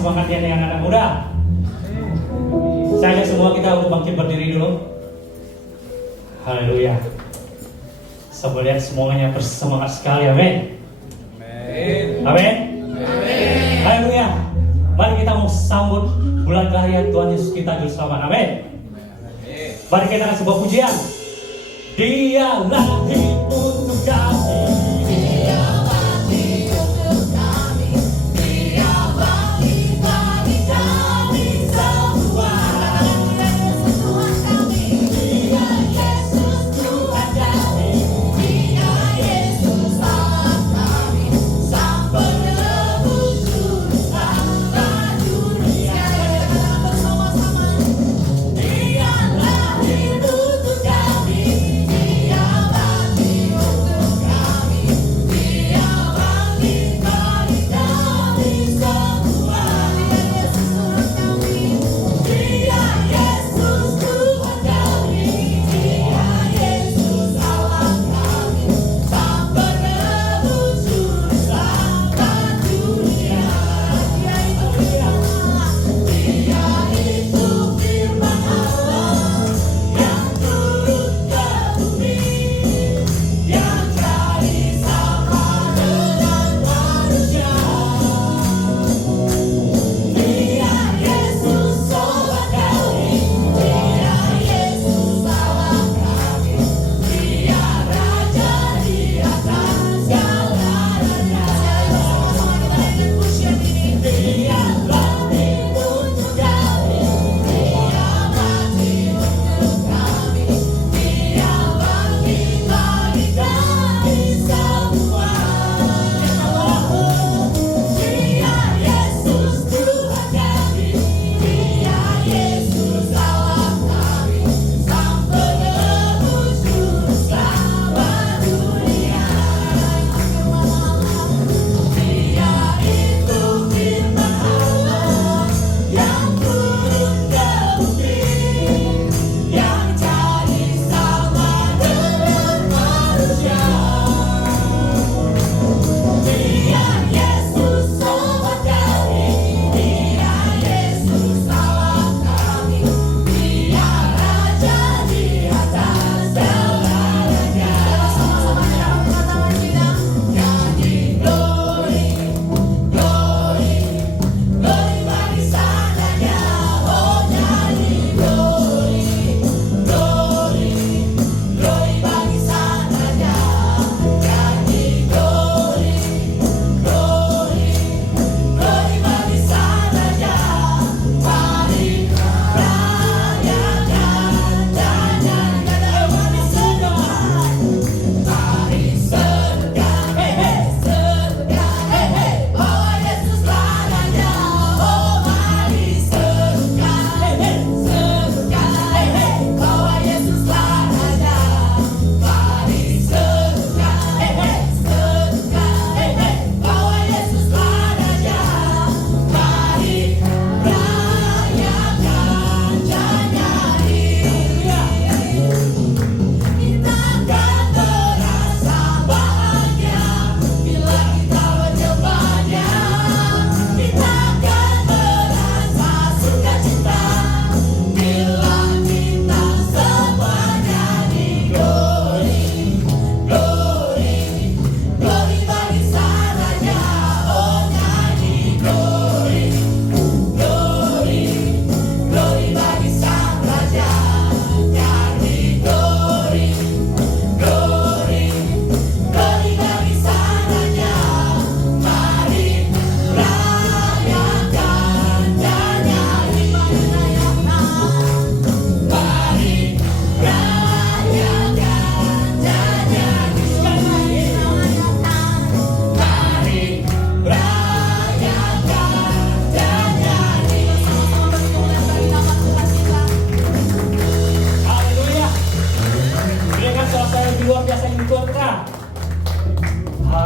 semangat ya dengan anak muda. Saya ajak semua kita untuk bangkit berdiri dulu. Haleluya. Saya melihat semuanya bersemangat sekali, amin. Amin. Haleluya. Mari kita mau sambut bulan kelahiran Tuhan Yesus kita Juru Selamat, amin. Mari kita akan sebuah pujian. Dia lahir untuk kami.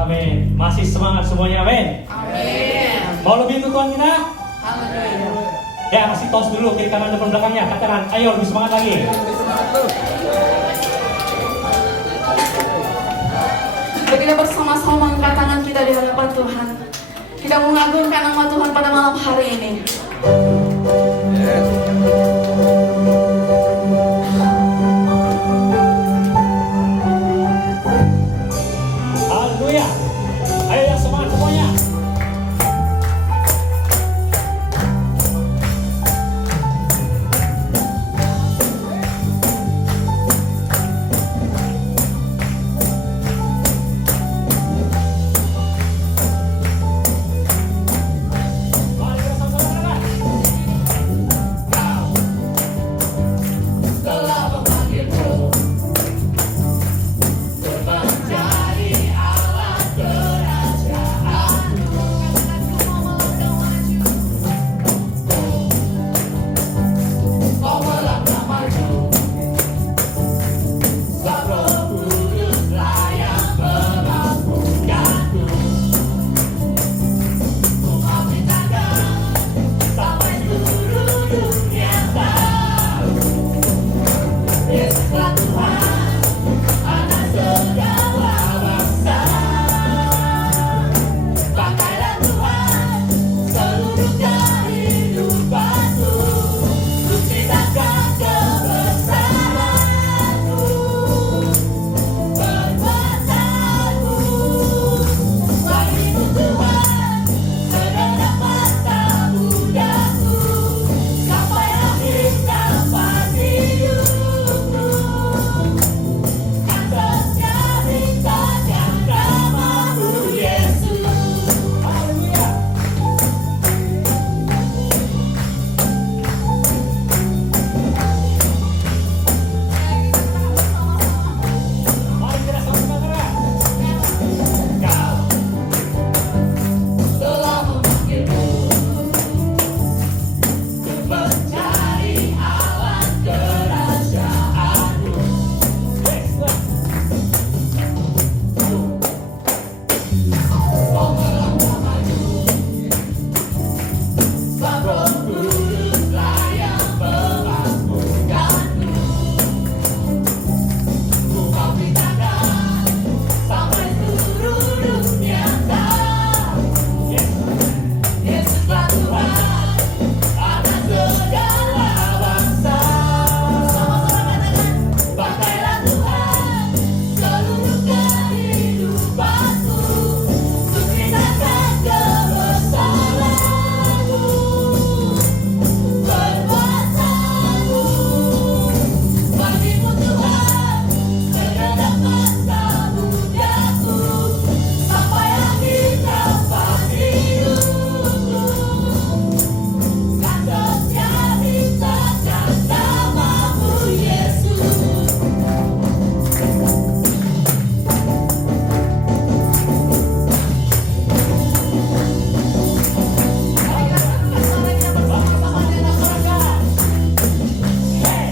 Amin. Masih semangat semuanya, amin. Amin. Mau lebih untuk Tuhan kita? Amin. Ya, kasih tos dulu kiri kanan depan belakangnya. Katakan, ayo lebih semangat lagi. Kita bersama-sama angkat tangan kita di hadapan Tuhan. Kita mengagungkan nama Tuhan pada malam hari ini. Haleluya. Ayo yang semangat semuanya. Mari kita sama-sama. Telah memanggilku menjadi alat kerajaanmu. Kau melangkah maju, Sebab Roh Kuduslah yang mengampunkanku. Ku mau mintakan sampai seluruh dunia tahu, Yesuslah Tuhan, Anak segala bangsa. Pakailah Tuhan seluruh kehidupanku, ku ceritakan kebesaran-Mu, perbuatan-Mu. Bagimu Tuhan, segenap masa mudaku, sampai akhir nafas hidupku. Kan terceritakan namamu Yesus. Haleluya. Mari kita sama-sama. Kau telah memanggilku untuk mencari awan kerajaanmu. Kau melangkah maju, Sebab Roh Kuduslah yang mengampunkanmu. Ku mau mintakan sampai seluruh dunia tahu, Yesuslah Tuhan, Anak segala bangsa. Sama-sama katakan, pakailah Tuhan seluruh kehidupanku, ku ceritakan kebesaran-Mu, perbuatan-Mu. Bagimu Tuhan, segenap masa mudaku, sampai akhir nafas hidupku. Kan terceritakan namamu Yesus. Mari kita satukan suara kita bersama-sama di atas sorga. Hey,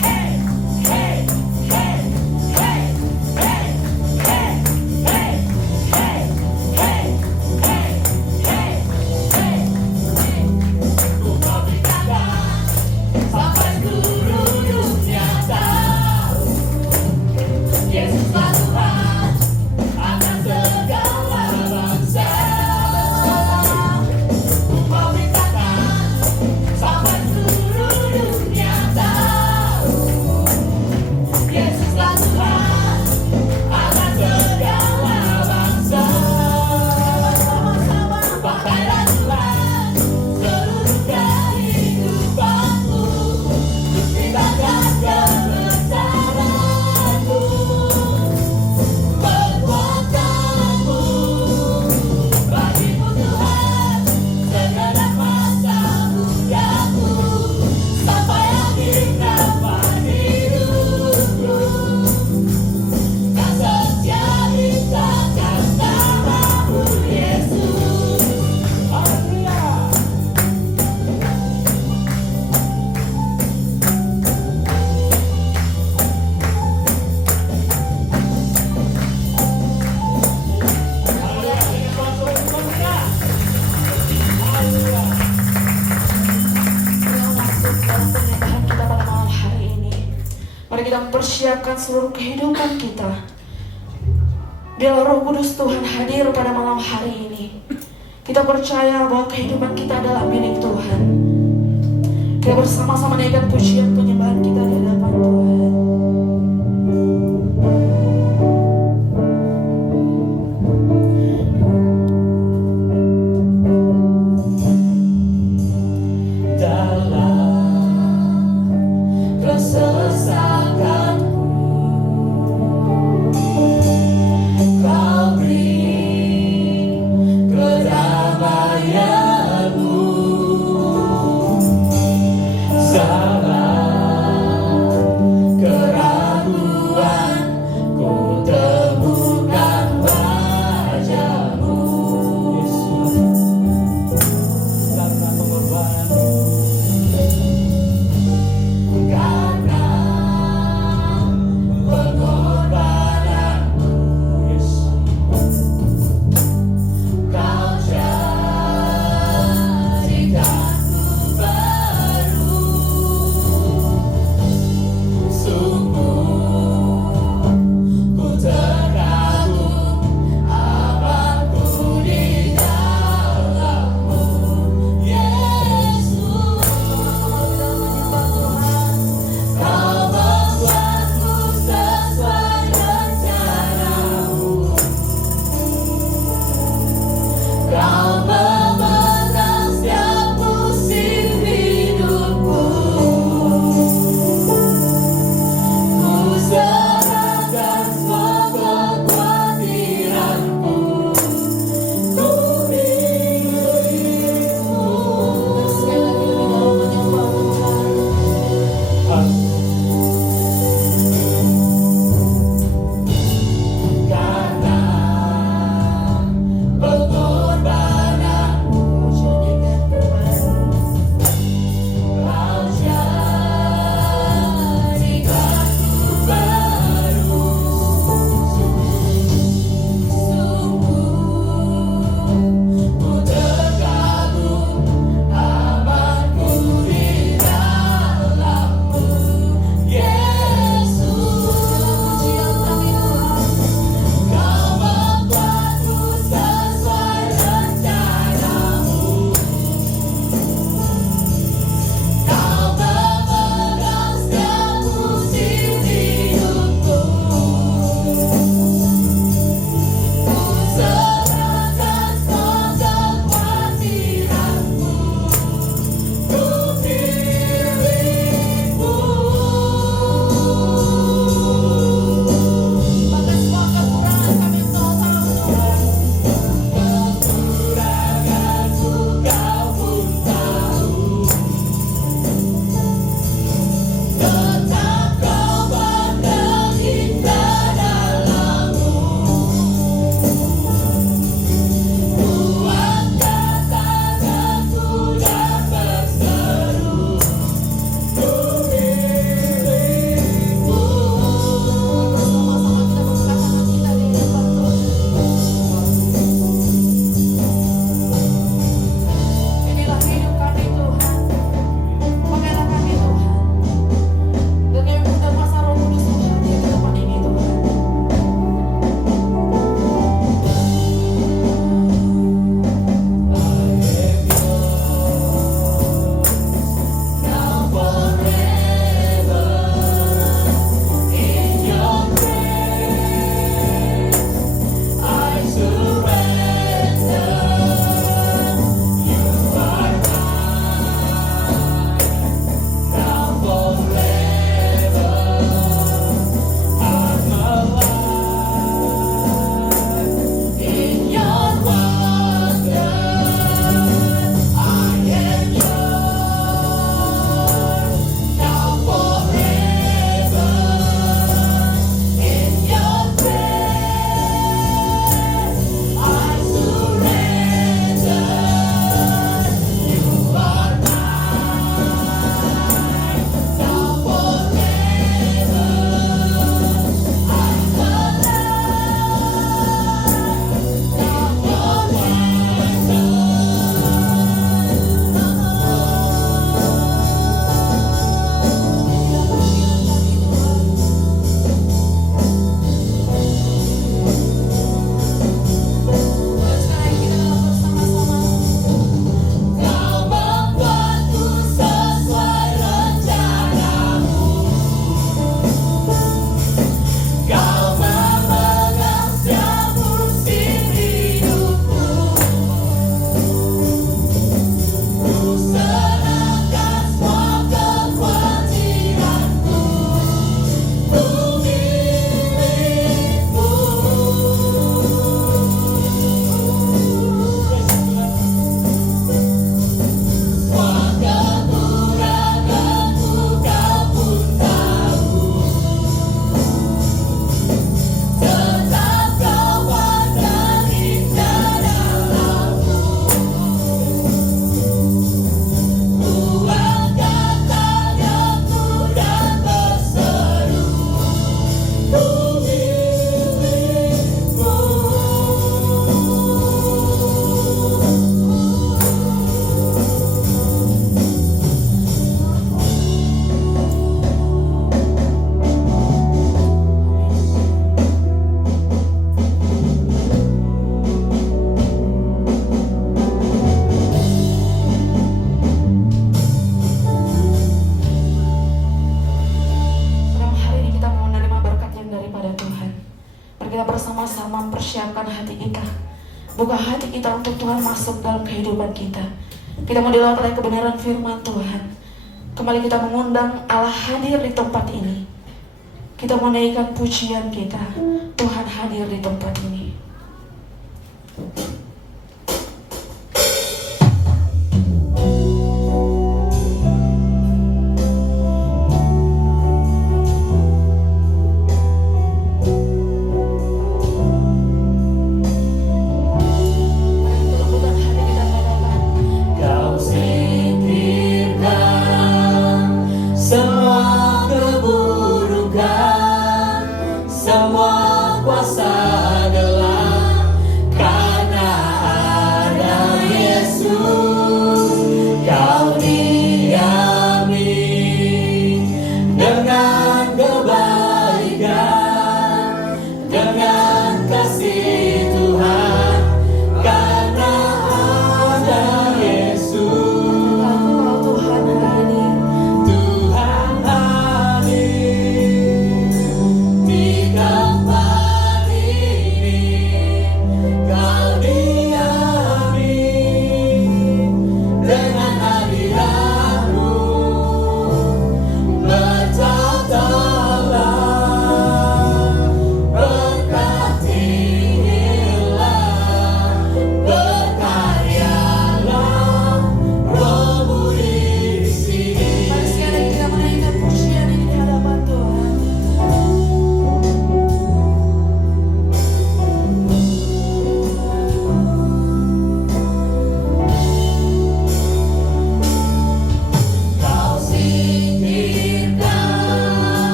hey, hey, hey, hey, hey, hey, hey, hey, hey, hey, hey, hey. Ku mau mintakan sampai seluruh dunia tahu, Yesuslah Tuhan, Anak segala bangsa. Ku mau mintakan sampai seluruh dunia tahu, Yesuslah Tuhan, Anak segala bangsa. Sama-sama, pakailah Tuhan seluruh kehidupanku, ku ceritakan kebesaran-Mu, perbuatan-Mu. Bagimu Tuhan, segenap masa mudaku, sampai akhir nafas hidupku. Kan terceritakan namamu Yesus. Haleluya. Haleluya. Dengan suara semuanya. Haleluya. Kita masuk dalam penyembahan kita pada malam hari ini. Mari kita mempersiapkan seluruh kehidupan kita. Biarlah Roh Kudus Tuhan hadir pada malam hari ini. Kita percaya bahwa kehidupan kita adalah milik Tuhan. Kita bersama-sama naikkan pujian penyembahan kita di hadapan Tuhan. Dalam Mari kita bersama-sama mempersiapkan hati kita. Buka hati kita untuk Tuhan masuk dalam kehidupan kita. Kita mau dilawat oleh kebenaran firman Tuhan. Kembali kita mengundang Allah hadir di tempat ini. Kita menaikkan pujian kita. Tuhan hadir di tempat ini.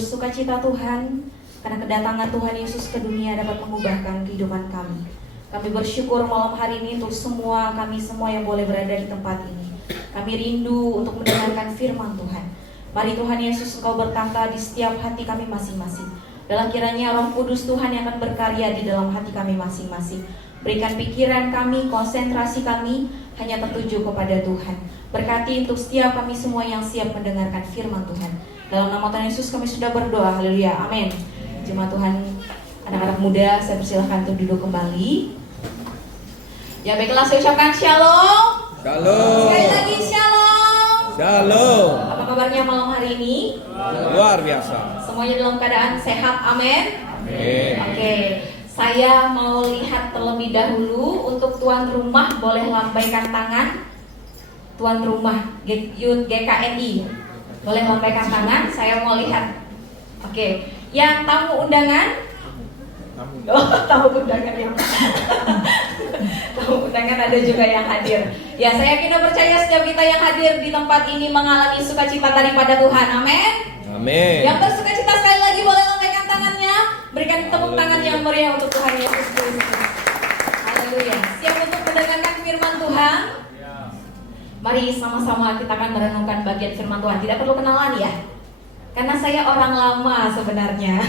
Sukacita Tuhan, karena kedatangan Tuhan Yesus ke dunia dapat mengubahkan kehidupan kami. Kami bersyukur malam hari ini untuk kami semua yang boleh berada di tempat ini. Kami rindu untuk mendengarkan firman Tuhan. Mari Tuhan Yesus, Engkau bertata di setiap hati kami masing-masing. Dalam kiranya Roh Kudus Tuhan yang akan berkarya di dalam hati kami masing-masing. Berikan pikiran kami, konsentrasi kami hanya tertuju kepada Tuhan. Berkati untuk setiap kami semua yang siap mendengarkan firman Tuhan. Dalam nama Tuhan Yesus kami sudah berdoa. Haleluya. Amin. Jemaat Tuhan, anak-anak muda, saya persilahkan untuk duduk kembali. Ya baiklah, saya ucapkan shalom. Shalom. Sekali lagi shalom. Shalom. Apa kabarnya malam hari ini? Luar biasa. Semuanya dalam keadaan sehat, amin. Amin. Oke, saya mau lihat terlebih dahulu untuk tuan rumah boleh lambaikan tangan. Tuan rumah Youth GKNI boleh lambaikan tangan. Saya mau lihat. Oke, yang tamu undangan. Oh, tamu undangan yang tamu undangan ada juga yang hadir. Ya, saya yakin dan percaya setiap kita yang hadir di tempat ini mengalami sukacita daripada Tuhan. Amin. Amin. Yang bersukacita sekali lagi boleh lambaikan tangannya. Berikan tepuk tangan yang meriah untuk Tuhan Yesus Kristus. Haleluya. Siap untuk mendengarkan firman Tuhan? Mari sama-sama kita akan merenungkan bagian firman Tuhan. Tidak perlu kenalan ya, karena saya orang lama sebenarnya.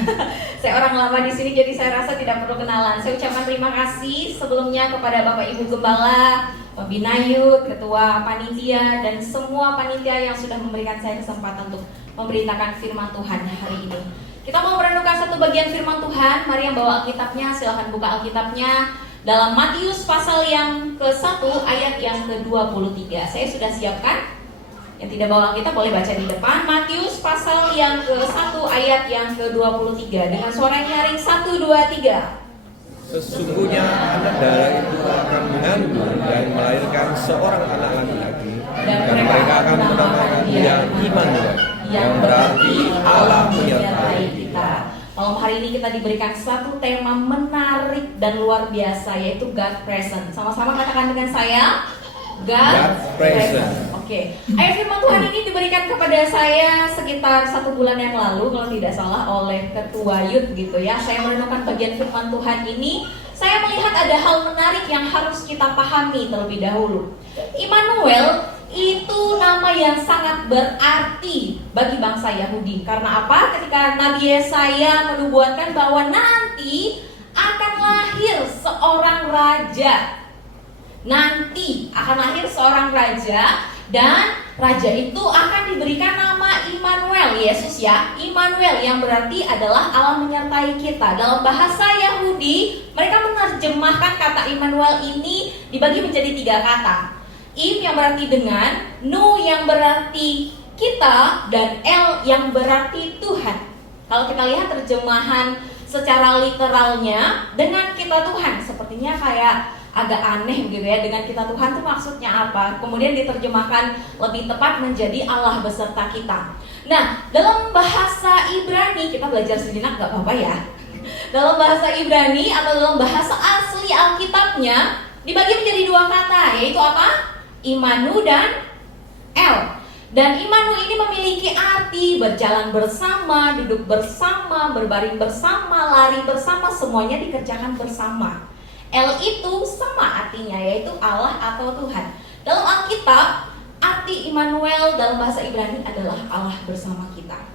Saya orang lama di sini, jadi saya rasa tidak perlu kenalan. Saya ucapkan terima kasih sebelumnya kepada Bapak Ibu Gembala, Pembina Youth, Ketua Panitia, dan semua panitia yang sudah memberikan saya kesempatan untuk memberitakan firman Tuhan hari ini. Kita mau merenungkan satu bagian firman Tuhan. Mari yang bawa Alkitabnya, silahkan buka Alkitabnya dalam Matius pasal yang ke-1 ayat yang ke-23. Saya sudah siapkan. Yang tidak bawa Alkitab boleh baca di depan. Matius pasal yang ke-1 ayat yang ke-23 dengan suara yang nyaring 1, 2, 3. Sesungguhnya anak darah itu akan mengandung dan melahirkan seorang anak laki-laki, dan mereka akan menamakan dia Immanuel, yang berarti Allah menyertai kita. Malam hari ini kita diberikan satu tema menarik dan luar biasa, yaitu God Present. Sama-sama katakan dengan saya, God Present. Oke. Ayat firman Tuhan ini diberikan kepada saya sekitar 1 bulan yang lalu, kalau tidak salah, oleh Ketua Youth gitu ya. Saya merenungkan bagian firman Tuhan ini. Saya melihat ada hal menarik yang harus kita pahami terlebih dahulu. Immanuel itu nama yang sangat berarti bagi bangsa Yahudi. Karena apa? Ketika Nabi Yesaya menubuatkan bahwa nanti akan lahir seorang raja. Nanti akan lahir seorang raja, dan raja itu akan diberikan nama Immanuel, Yesus ya. Immanuel yang berarti adalah Allah menyertai kita. Dalam bahasa Yahudi, mereka menerjemahkan kata Immanuel ini dibagi menjadi 3 kata. Im yang berarti dengan, Nu yang berarti kita, dan El yang berarti Tuhan. Kalau kita lihat terjemahan secara literalnya, dengan kita Tuhan, sepertinya kayak agak aneh gitu ya. Dengan kita Tuhan itu maksudnya apa? Kemudian diterjemahkan lebih tepat menjadi Allah beserta kita. Nah, dalam bahasa Ibrani, kita belajar sejenak gak apa-apa ya. Dalam bahasa Ibrani atau dalam bahasa asli Alkitabnya dibagi menjadi 2 kata, yaitu apa? Immanu dan El. Dan Immanu ini memiliki arti berjalan bersama, duduk bersama, berbaring bersama, lari bersama, semuanya dikerjakan bersama. El itu sama artinya, yaitu Allah atau Tuhan. Dalam Alkitab, arti Immanuel dalam bahasa Ibrani adalah Allah bersama kita.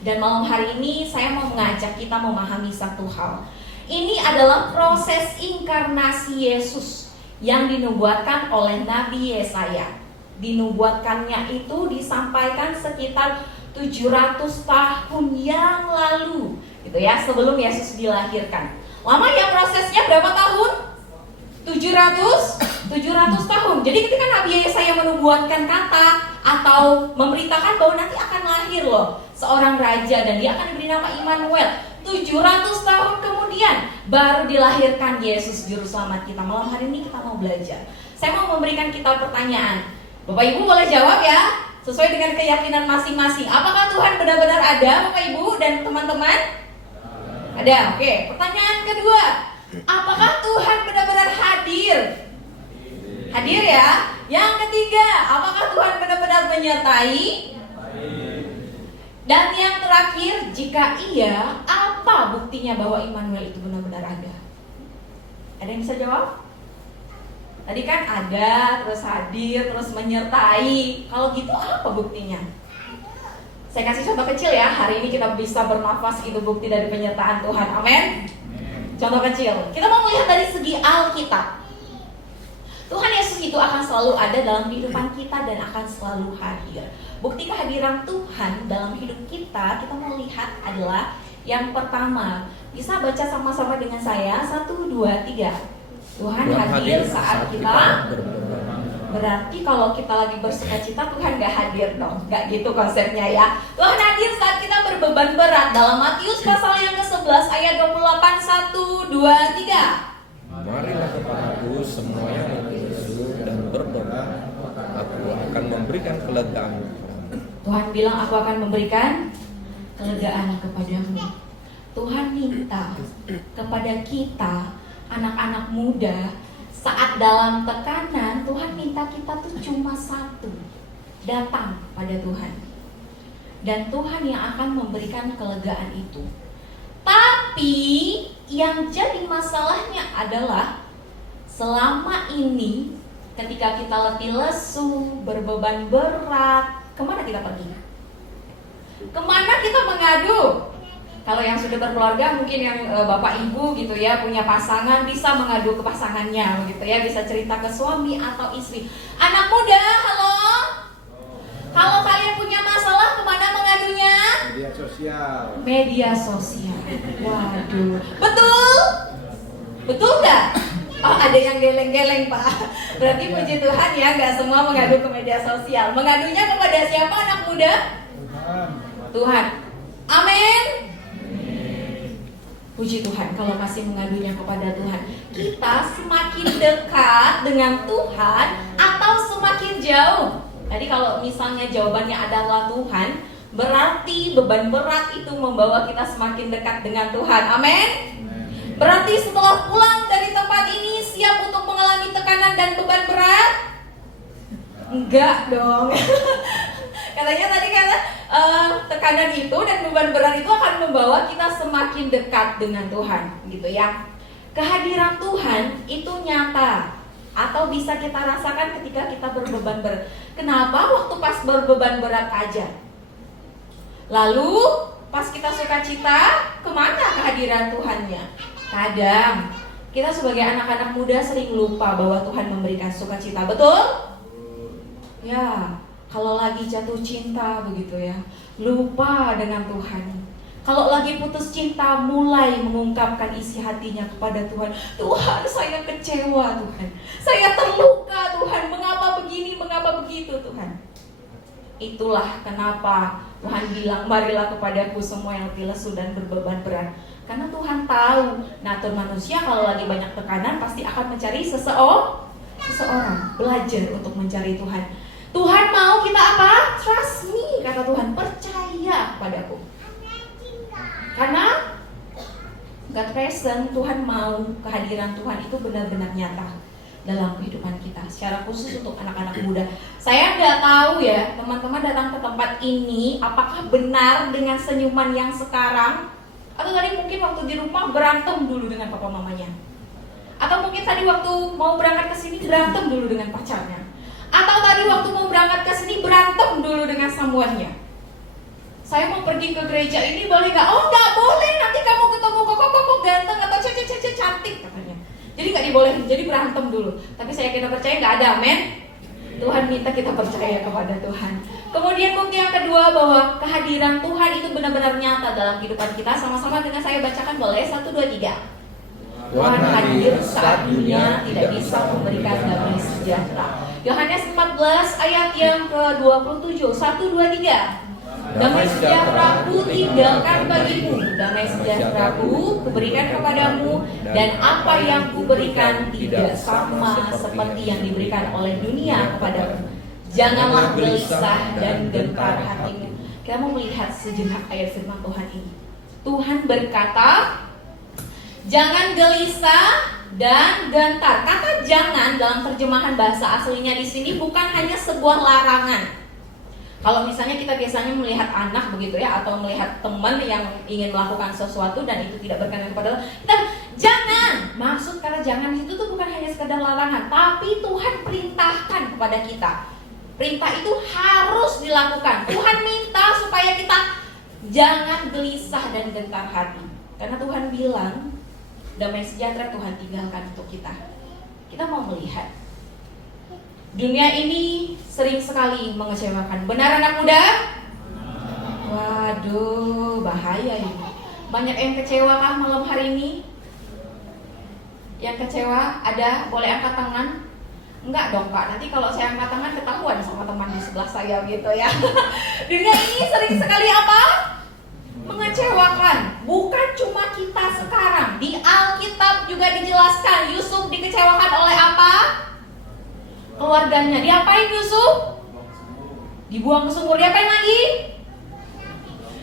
Dan malam hari ini saya mau mengajak kita memahami satu hal. Ini adalah proses inkarnasi Yesus yang dinubuatkan oleh Nabi Yesaya. Dinubuatkannya itu disampaikan sekitar 700 tahun yang lalu, gitu ya, sebelum Yesus dilahirkan. Lama ya prosesnya, berapa tahun? 700 tahun. Jadi ketika Nabi Yesaya menubuatkan kata atau memberitakan bahwa nanti akan lahir loh seorang raja dan dia akan diberi nama Immanuel, 700 tahun kemudian baru dilahirkan Yesus Juru Selamat kita. Malam hari ini kita mau belajar. Saya mau memberikan kita pertanyaan. Bapak Ibu boleh jawab ya, sesuai dengan keyakinan masing-masing. Apakah Tuhan benar-benar ada, Bapak Ibu dan teman-teman? Ada. Oke. Pertanyaan kedua, apakah Tuhan benar-benar hadir? Hadir ya. Yang ketiga, apakah Tuhan benar-benar menyertai? Dan yang terakhir, jika iya, apa buktinya bahwa Immanuel itu benar-benar ada? Ada yang bisa jawab? Tadi kan ada, terus hadir, terus menyertai. Kalau gitu apa buktinya? Saya kasih contoh kecil ya. Hari ini kita bisa bernafas, itu bukti dari penyertaan Tuhan. Amin. Contoh kecil. Kita mau melihat dari segi Alkitab. Tuhan Yesus itu akan selalu ada dalam kehidupan kita dan akan selalu hadir. Bukti kehadiran Tuhan dalam hidup kita mau lihat adalah yang pertama. Bisa baca sama-sama dengan saya, 1, 2, 3. Tuhan hadir saat kita berarti kalau kita lagi bersukacita, Tuhan gak hadir dong. Gak gitu konsepnya ya. Tuhan hadir saat kita berbeban berat. Dalam Matius pasal yang ke-11 ayat 28, 1, 2, 3. Marilah kepadaku semua yang letih lesu dan berbeban, aku akan memberikan kelegaan. Tuhan bilang, aku akan memberikan kelegaan kepadamu. Tuhan minta kepada kita, anak-anak muda, saat dalam tekanan, Tuhan minta kita tuh cuma satu, datang pada Tuhan. Dan Tuhan yang akan memberikan kelegaan itu. Tapi yang jadi masalahnya adalah selama ini ketika kita letih lesu, berbeban berat, kemana kita pergi? Kemana kita mengadu? Kalau yang sudah berkeluarga, mungkin yang bapak ibu gitu ya, punya pasangan, bisa mengadu ke pasangannya gitu ya, bisa cerita ke suami atau istri. Anak muda, halo? Kalau kalian punya masalah, kemana mengadunya? Media sosial. Media sosial. Waduh, betul? Betul nggak? Oh, ada yang geleng-geleng Pak. Berarti puji Tuhan ya, nggak semua mengadu ke media sosial. Mengadunya kepada siapa anak muda? Tuhan. Amin. Puji Tuhan kalau masih mengadunya kepada Tuhan. Kita semakin dekat dengan Tuhan atau semakin jauh? Tadi kalau misalnya jawabannya adalah Tuhan, berarti beban berat itu membawa kita semakin dekat dengan Tuhan. Amin. Berarti setelah pulang dari tempat ini siap untuk mengalami tekanan dan beban berat? Enggak dong. Katanya tadi tekanan itu dan beban berat itu akan membawa kita semakin dekat dengan Tuhan, gitu ya. Kehadiran Tuhan itu nyata atau bisa kita rasakan ketika kita berbeban berat. Kenapa? Waktu pas berbeban berat aja. Lalu pas kita sukacita, kemana kehadiran Tuhannya? Kadang kita sebagai anak-anak muda sering lupa bahwa Tuhan memberikan sukacita, betul? Ya, kalau lagi jatuh cinta begitu ya, lupa dengan Tuhan. Kalau lagi putus cinta, mulai mengungkapkan isi hatinya kepada Tuhan. Tuhan, saya kecewa Tuhan, saya terluka Tuhan, mengapa begini, mengapa begitu Tuhan. Itulah kenapa Tuhan bilang, marilah kepadaku semua yang letih lesu dan berbeban berat. Karena Tuhan tahu, natur manusia kalau lagi banyak tekanan pasti akan mencari seseorang. Belajar untuk mencari Tuhan. Tuhan mau kita apa? Trust me, kata Tuhan, percaya kepadaku. Karena God present, Tuhan mau kehadiran Tuhan itu benar-benar nyata dalam kehidupan kita, secara khusus untuk anak-anak muda. Saya nggak tahu ya, teman-teman datang ke tempat ini, apakah benar dengan senyuman yang sekarang? Atau tadi mungkin waktu di rumah berantem dulu dengan papa mamanya? Atau mungkin tadi waktu mau berangkat ke sini berantem dulu dengan pacarnya? Atau tadi waktu mau berangkat ke sini berantem dulu dengan samuannya? Saya mau pergi ke gereja ini boleh nggak? Oh nggak boleh, nanti kamu ketemu koko ganteng atau cece cantik katanya. Jadi nggak dibolehin, jadi berantem dulu. Tapi saya kira percaya nggak ada, amin. Tuhan minta kita percaya kepada Tuhan. Kemudian bukti yang kedua bahwa kehadiran Tuhan itu benar-benar nyata dalam kehidupan kita. Sama-sama dengan saya bacakan boleh? 1, 2, 3. Tuhan hadir saat dunia tidak bisa memberikan damai sejahtera. Yohanes 14 ayat yang ke-27. 1, 2, 3. Damai sejahtera-Ku tinggalkan bagimu, damai sejahtera-Ku kuberikan kepadamu, dan apa yang Kuberikan tidak sama seperti yang diberikan oleh dunia kepadamu. Janganlah gelisah dan gentar hatimu. Kita mau melihat sejenak ayat firman Tuhan ini. Tuhan berkata, jangan gelisah dan gentar. Kata jangan dalam terjemahan bahasa aslinya di sini bukan hanya sebuah larangan. Kalau misalnya kita biasanya melihat anak begitu ya, atau melihat teman yang ingin melakukan sesuatu dan itu tidak berkenan kepada Allah, kita jangan. Maksud kata jangan itu tuh bukan hanya sekedar larangan, tapi Tuhan perintahkan kepada kita. Perintah itu harus dilakukan. Tuhan minta supaya kita jangan gelisah dan gentar hati. Karena Tuhan bilang damai sejahtera Tuhan tinggalkan untuk kita. Kita mau melihat Dunia ini sering sekali mengecewakan. Benar anak muda? Waduh, bahaya ini. Banyak yang kecewa kah malam hari ini? Yang kecewa ada? Boleh angkat tangan? Enggak dong Pak, nanti kalau saya angkat tangan ketahuan sama teman di sebelah saya gitu ya. Dunia ini sering sekali apa? Mengecewakan. Bukan cuma kita sekarang. Di Alkitab juga dijelaskan Yusuf dikecewakan oleh apa? Keluarganya. Diapain Yusuf? Dibuang ke sumur. Diapain lagi?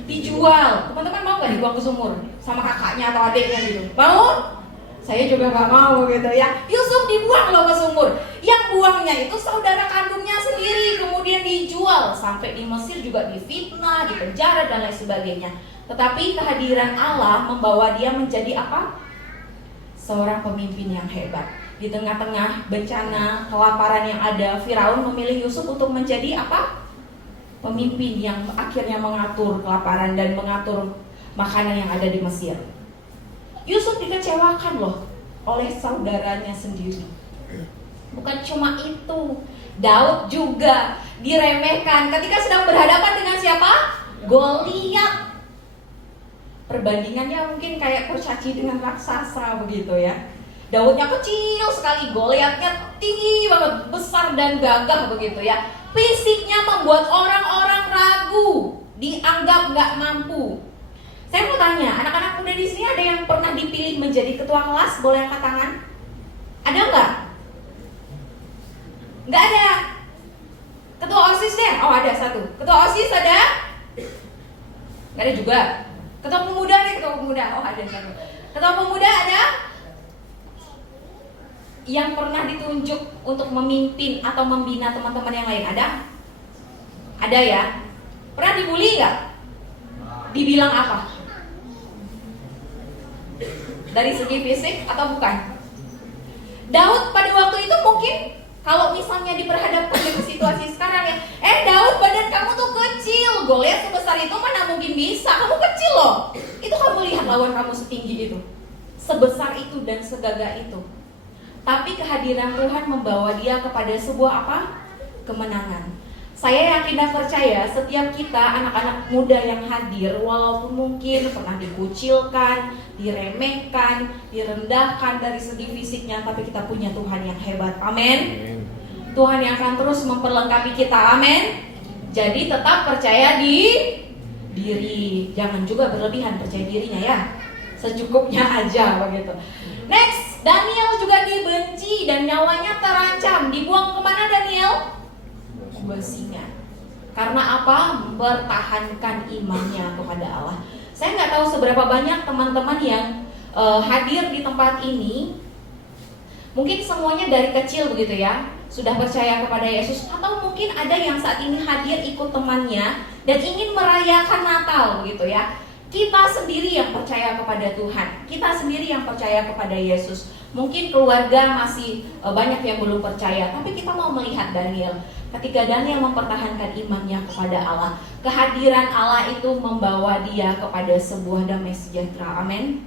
Dijual. Teman-teman mau gak dibuang ke sumur? Sama kakaknya atau adiknya gitu? Mau? Saya juga gak mau gitu ya. Yusuf dibuang loh ke sumur. Yang buangnya itu saudara kandungnya sendiri. Kemudian dijual. Sampai di Mesir juga difitnah, dipenjara dan lain sebagainya. Tetapi kehadiran Allah membawa dia menjadi apa? Seorang pemimpin yang hebat. Di tengah-tengah bencana, kelaparan yang ada, Firaun memilih Yusuf untuk menjadi apa? Pemimpin yang akhirnya mengatur kelaparan dan mengatur makanan yang ada di Mesir. Yusuf dikecewakan loh oleh saudaranya sendiri. Bukan cuma itu, Daud juga diremehkan ketika sedang berhadapan dengan siapa? Goliat. Perbandingannya mungkin kayak kurcaci dengan raksasa begitu ya. Daudnya kecil sekali, Goliatnya tinggi banget, besar dan gagah begitu ya. Fisiknya membuat orang-orang ragu, dianggap nggak mampu. Saya mau tanya, anak-anak muda di sini ada yang pernah dipilih menjadi ketua kelas? Boleh angkat tangan? Ada nggak? Nggak ada. Ketua OSIS deh? Oh ada satu. Ketua OSIS ada? Nggak ada juga. Ketua pemuda deh, ketua pemuda. Oh ada satu. Ketua pemuda ada? Yang pernah ditunjuk untuk memimpin atau membina teman-teman yang lain ada? Ada ya? Pernah dibully nggak? Dibilang apa? Dari segi fisik atau bukan? Daud pada waktu itu mungkin kalau misalnya diperhadapkan dengan situasi sekarang ya, Daud badan kamu tuh kecil, Goliat sebesar itu mana mungkin bisa, kamu kecil loh. Itu kamu lihat lawan kamu setinggi itu, sebesar itu dan segagah itu. Tapi kehadiran Tuhan membawa dia kepada sebuah apa? Kemenangan. Saya yakin dan percaya setiap kita anak-anak muda yang hadir, walaupun mungkin pernah dikucilkan, diremehkan, direndahkan dari segi fisiknya, tapi kita punya Tuhan yang hebat. Amin. Tuhan yang akan terus memperlengkapi kita. Amin. Jadi tetap percaya di diri. Jangan juga berlebihan percaya dirinya ya. Secukupnya aja begitu. Next, Daniel juga dibenci dan nyawanya terancam. Dibuang kemana Daniel? Gua singa. Karena apa? Mempertahankan imannya kepada Allah. Saya nggak tahu seberapa banyak teman-teman yang hadir di tempat ini. Mungkin semuanya dari kecil begitu ya, sudah percaya kepada Yesus. Atau mungkin ada yang saat ini hadir ikut temannya dan ingin merayakan Natal begitu ya. Kita sendiri yang percaya kepada Tuhan, kita sendiri yang percaya kepada Yesus. Mungkin keluarga masih banyak yang belum percaya, tapi kita mau melihat Daniel. Ketika Daniel mempertahankan imannya kepada Allah, kehadiran Allah itu membawa dia kepada sebuah damai sejahtera. Amin.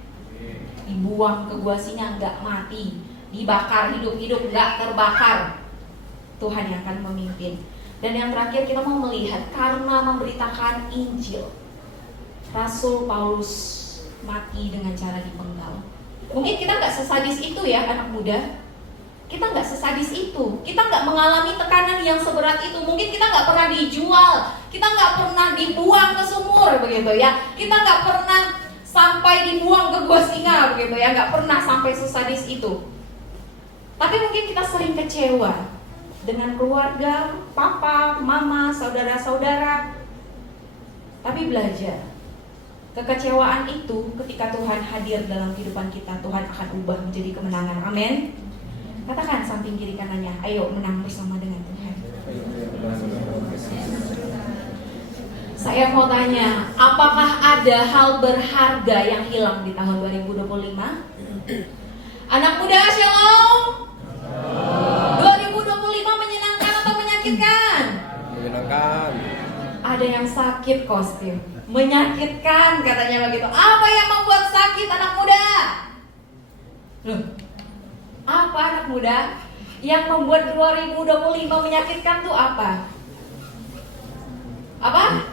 Dibuang ke gua singa nggak mati, dibakar hidup-hidup nggak terbakar. Tuhan yang akan memimpin. Dan yang terakhir kita mau melihat karena memberitakan Injil, Rasul Paulus mati dengan cara dipenggal. Mungkin kita nggak sesadis itu ya anak muda. Kita nggak sesadis itu. Kita nggak mengalami tekanan yang seberat itu. Mungkin kita nggak pernah dijual. Kita nggak pernah dibuang ke sumur begitu ya. Kita nggak pernah sampai dibuang ke gua singa begitu ya. Nggak pernah sampai sesadis itu. Tapi mungkin kita sering kecewa dengan keluarga, papa, mama, saudara-saudara. Tapi belajar. Kekecewaan itu ketika Tuhan hadir dalam kehidupan kita, Tuhan akan ubah menjadi kemenangan. Amin. Katakan samping kiri kanannya, ayo menang bersama dengan Tuhan. Saya mau tanya, apakah ada hal berharga yang hilang di tahun 2025? Anak muda Shalom. 2025 menyenangkan atau menyakitkan? Menyenangkan. Ada yang sakit kostum, menyakitkan katanya begitu. Apa yang membuat sakit anak muda? Loh, apa anak muda? Yang membuat 2025 menyakitkan tuh apa? Apa?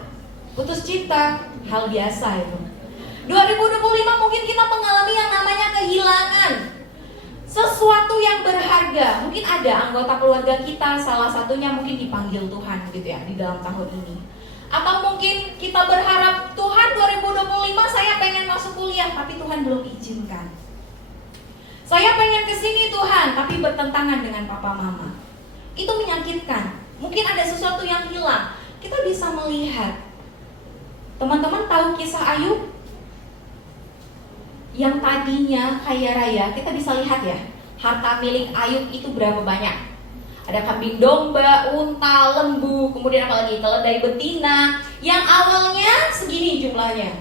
Putus cinta, hal biasa itu. 2025 mungkin kita mengalami yang namanya kehilangan sesuatu yang berharga. Mungkin ada anggota keluarga kita, salah satunya mungkin dipanggil Tuhan gitu ya di dalam tahun ini. Atau mungkin kita berharap, Tuhan 2025 saya pengen masuk kuliah, tapi Tuhan belum izinkan. Saya pengen kesini Tuhan, tapi bertentangan dengan papa mama. Itu menyakitkan. Mungkin ada sesuatu yang hilang. Kita bisa melihat. Teman-teman tahu kisah Ayub? Yang tadinya kaya raya, kita bisa lihat ya, harta milik Ayub itu berapa banyak. Ada kambing domba, unta, lembu, kemudian apalagi keledai betina, yang awalnya segini jumlahnya.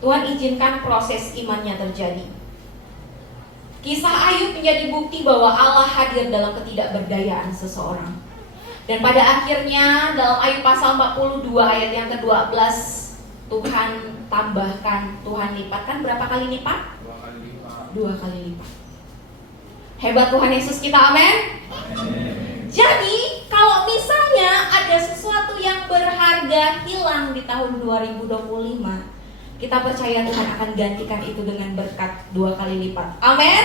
Tuhan izinkan proses imannya terjadi. Kisah Ayub menjadi bukti bahwa Allah hadir dalam ketidakberdayaan seseorang. Dan pada akhirnya dalam Ayub pasal 42 ayat yang ke-12, Tuhan tambahkan, Tuhan lipatkan berapa kali lipat? 2 kali lipat. Hebat Tuhan Yesus kita, amin. Jadi kalau misalnya ada sesuatu yang berharga hilang di tahun 2025, kita percaya Tuhan akan gantikan itu dengan berkat 2 kali lipat. Amin.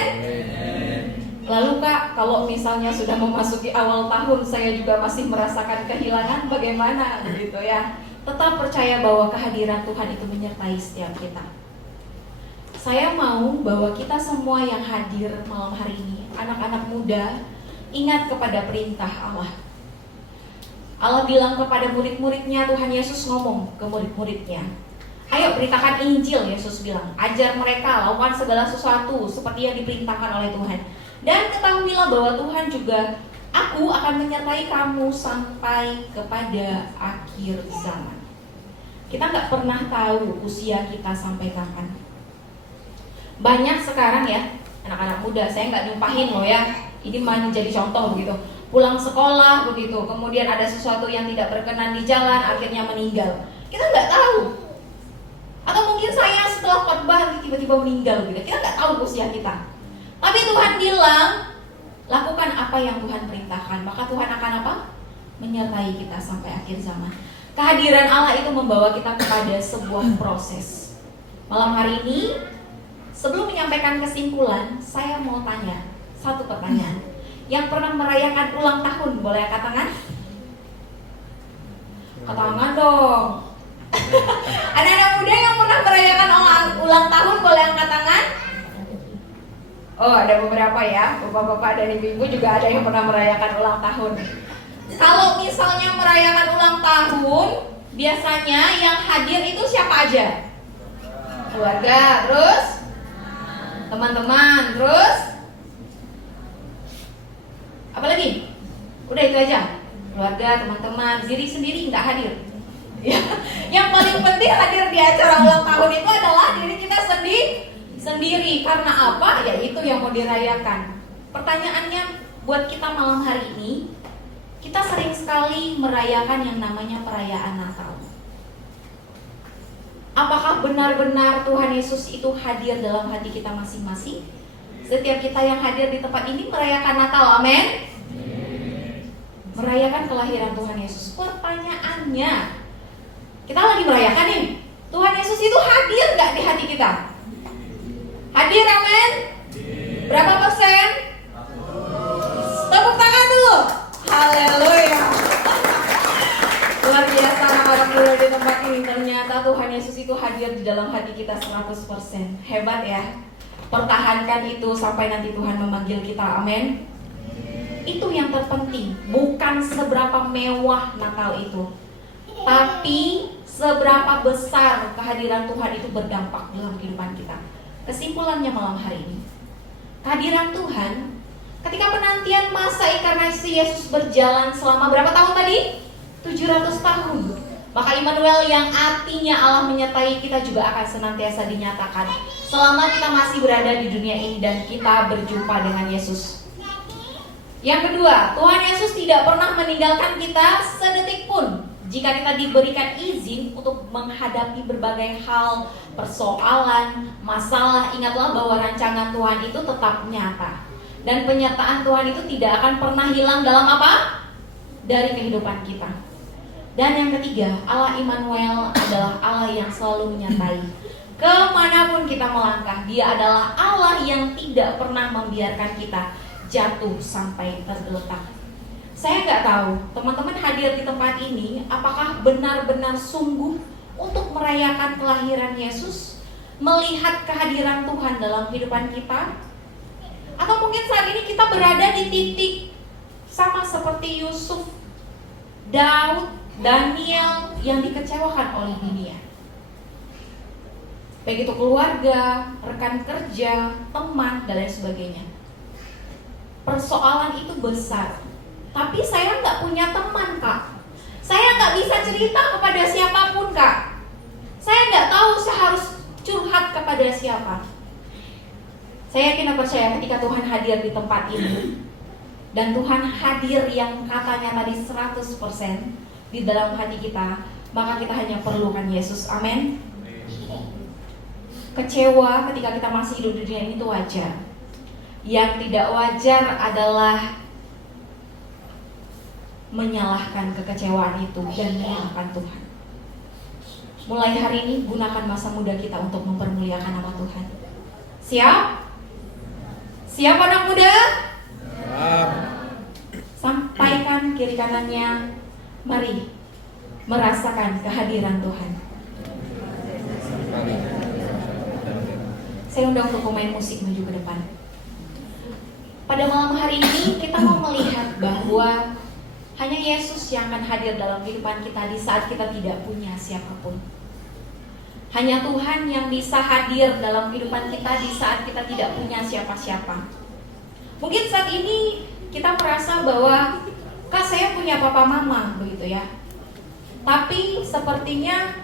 Lalu Kak, kalau misalnya sudah memasuki awal tahun, saya juga masih merasakan kehilangan, bagaimana begitu ya? Tetap percaya bahwa kehadiran Tuhan itu menyertai setiap kita. Saya mau bahwa kita semua yang hadir malam hari ini, anak-anak muda, ingat kepada perintah Allah. Allah bilang kepada murid-muridnya, Tuhan Yesus ngomong ke murid-muridnya, ayo beritakan Injil, Yesus bilang. Ajar mereka, lakukan segala sesuatu seperti yang diperintahkan oleh Tuhan. Dan ketahuilah bahwa Tuhan juga, aku akan menyertai kamu sampai kepada akhir zaman. Kita gak pernah tahu usia kita sampai kapan. Banyak sekarang ya, anak-anak muda, saya gak nyumpahin loh ya, ini menjadi contoh begitu. Pulang sekolah begitu, kemudian ada sesuatu yang tidak berkenan di jalan, akhirnya meninggal. Kita gak tahu. Atau mungkin saya setelah khotbah tiba-tiba meninggal gitu. Kita nggak tahu usia kita. Tapi Tuhan bilang, lakukan apa yang Tuhan perintahkan, maka Tuhan akan apa? Menyertai kita sampai akhir zaman. Kehadiran Allah itu membawa kita kepada sebuah proses. Malam hari ini, sebelum menyampaikan kesimpulan, saya mau tanya satu pertanyaan. Yang pernah merayakan ulang tahun, boleh angkat tangan? Angkat tangan dong. Anak-anak muda yang pernah merayakan ulang tahun boleh angkat tangan? Oh, ada beberapa ya. Bapak-bapak dan ibu-ibu juga ada yang pernah merayakan ulang tahun. Kalau misalnya merayakan ulang tahun, biasanya yang hadir itu siapa aja? Keluarga, terus teman-teman, terus apa lagi? Udah itu aja. Keluarga, teman-teman, diri sendiri nggak hadir. Ya, yang paling penting hadir di acara ulang tahun itu adalah diri kita sendiri. Karena apa? Ya itu yang mau dirayakan. Pertanyaannya buat kita malam hari ini, kita sering sekali merayakan yang namanya perayaan Natal. Apakah benar-benar Tuhan Yesus itu hadir dalam hati kita masing-masing? Setiap kita yang hadir di tempat ini merayakan Natal, amin? Merayakan kelahiran Tuhan Yesus. Pertanyaannya, kita lagi merayakan nih, Tuhan Yesus itu hadir gak di hati kita? Hadir, amin? Berapa persen? Tepuk tangan dulu. Haleluya. Luar biasa anak-anak muda di tempat ini. Ternyata Tuhan Yesus itu hadir di dalam hati kita 100%. Hebat ya. Pertahankan itu sampai nanti Tuhan memanggil kita, amin? Itu yang terpenting. Bukan seberapa mewah Natal itu, tapi seberapa besar kehadiran Tuhan itu berdampak dalam kehidupan kita. Kesimpulannya malam hari ini, kehadiran Tuhan ketika penantian masa inkarnasi Yesus berjalan selama berapa tahun tadi? 700 tahun. Maka Immanuel yang artinya Allah menyertai kita juga akan senantiasa dinyatakan selama kita masih berada di dunia ini dan kita berjumpa dengan Yesus. Yang kedua, Tuhan Yesus tidak pernah meninggalkan kita sedetik pun. Jika kita diberikan izin untuk menghadapi berbagai hal, persoalan, masalah, ingatlah bahwa rancangan Tuhan itu tetap nyata. Dan penyertaan Tuhan itu tidak akan pernah hilang dalam apa? Dari kehidupan kita. Dan yang ketiga, Allah Immanuel adalah Allah yang selalu menyertai. Kemanapun kita melangkah, Dia adalah Allah yang tidak pernah membiarkan kita jatuh sampai tergeletak. Saya nggak tahu, teman-teman hadir di tempat ini, apakah benar-benar sungguh untuk merayakan kelahiran Yesus, melihat kehadiran Tuhan dalam kehidupan kita? Atau mungkin saat ini kita berada di titik sama seperti Yusuf, Daud, Daniel yang dikecewakan oleh dunia. Baik itu keluarga, rekan kerja, teman, dan lain sebagainya. Persoalan itu besar. Tapi saya nggak punya teman, Kak. Saya nggak bisa cerita kepada siapapun, Kak. Saya nggak tahu saya harus curhat kepada siapa. Saya yakin dan percaya ketika Tuhan hadir di tempat ini, dan Tuhan hadir yang katanya tadi 100% di dalam hati kita, maka kita hanya perlukan Yesus. Amin. Kecewa ketika kita masih hidup di dunia ini itu wajar. Yang tidak wajar adalah menyalahkan kekecewaan itu dan menyalahkan Tuhan. Mulai hari ini gunakan masa muda kita untuk mempermuliakan nama Tuhan. Siap? Siap anak muda? Sampaikan kiri kanannya, mari merasakan kehadiran Tuhan. Saya undang untuk pemain musik maju ke depan. Pada malam hari ini kita mau melihat bahwa hanya Yesus yang akan hadir dalam kehidupan kita di saat kita tidak punya siapapun. Hanya Tuhan yang bisa hadir dalam kehidupan kita di saat kita tidak punya siapa-siapa. Mungkin saat ini kita merasa bahwa, Kak, saya punya papa mama, begitu ya. Tapi sepertinya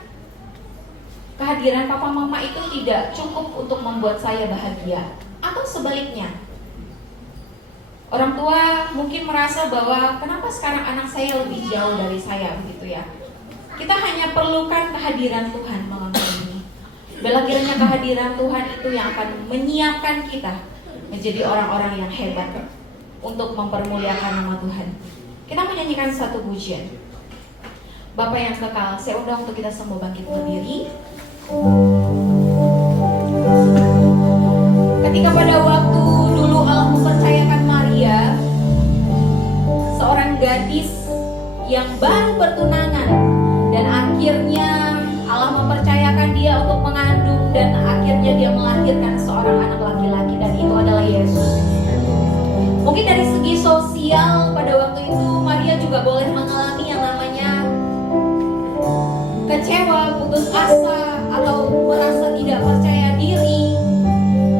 kehadiran papa mama itu tidak cukup untuk membuat saya bahagia. Atau sebaliknya, orang tua mungkin merasa bahwa kenapa sekarang anak saya lebih jauh dari saya, begitu ya. Kita hanya perlukan kehadiran Tuhan malam hari ini. Bela kiranya kehadiran Tuhan itu yang akan menyiapkan kita menjadi orang-orang yang hebat untuk mempermuliakan nama Tuhan. Kita menyanyikan satu pujian. Bapa yang kekal, saya undang untuk kita semua bangkit berdiri. Ketika pada waktu dulu Allah mempercayakan Maria, seorang gadis yang baru bertunangan, dan akhirnya Allah mempercayakan dia untuk mengandung, dan akhirnya dia melahirkan seorang anak laki-laki, dan itu adalah Yesus. Mungkin dari segi sosial pada waktu itu Maria juga boleh mengalami yang namanya kecewa, putus asa, atau merasa tidak percaya diri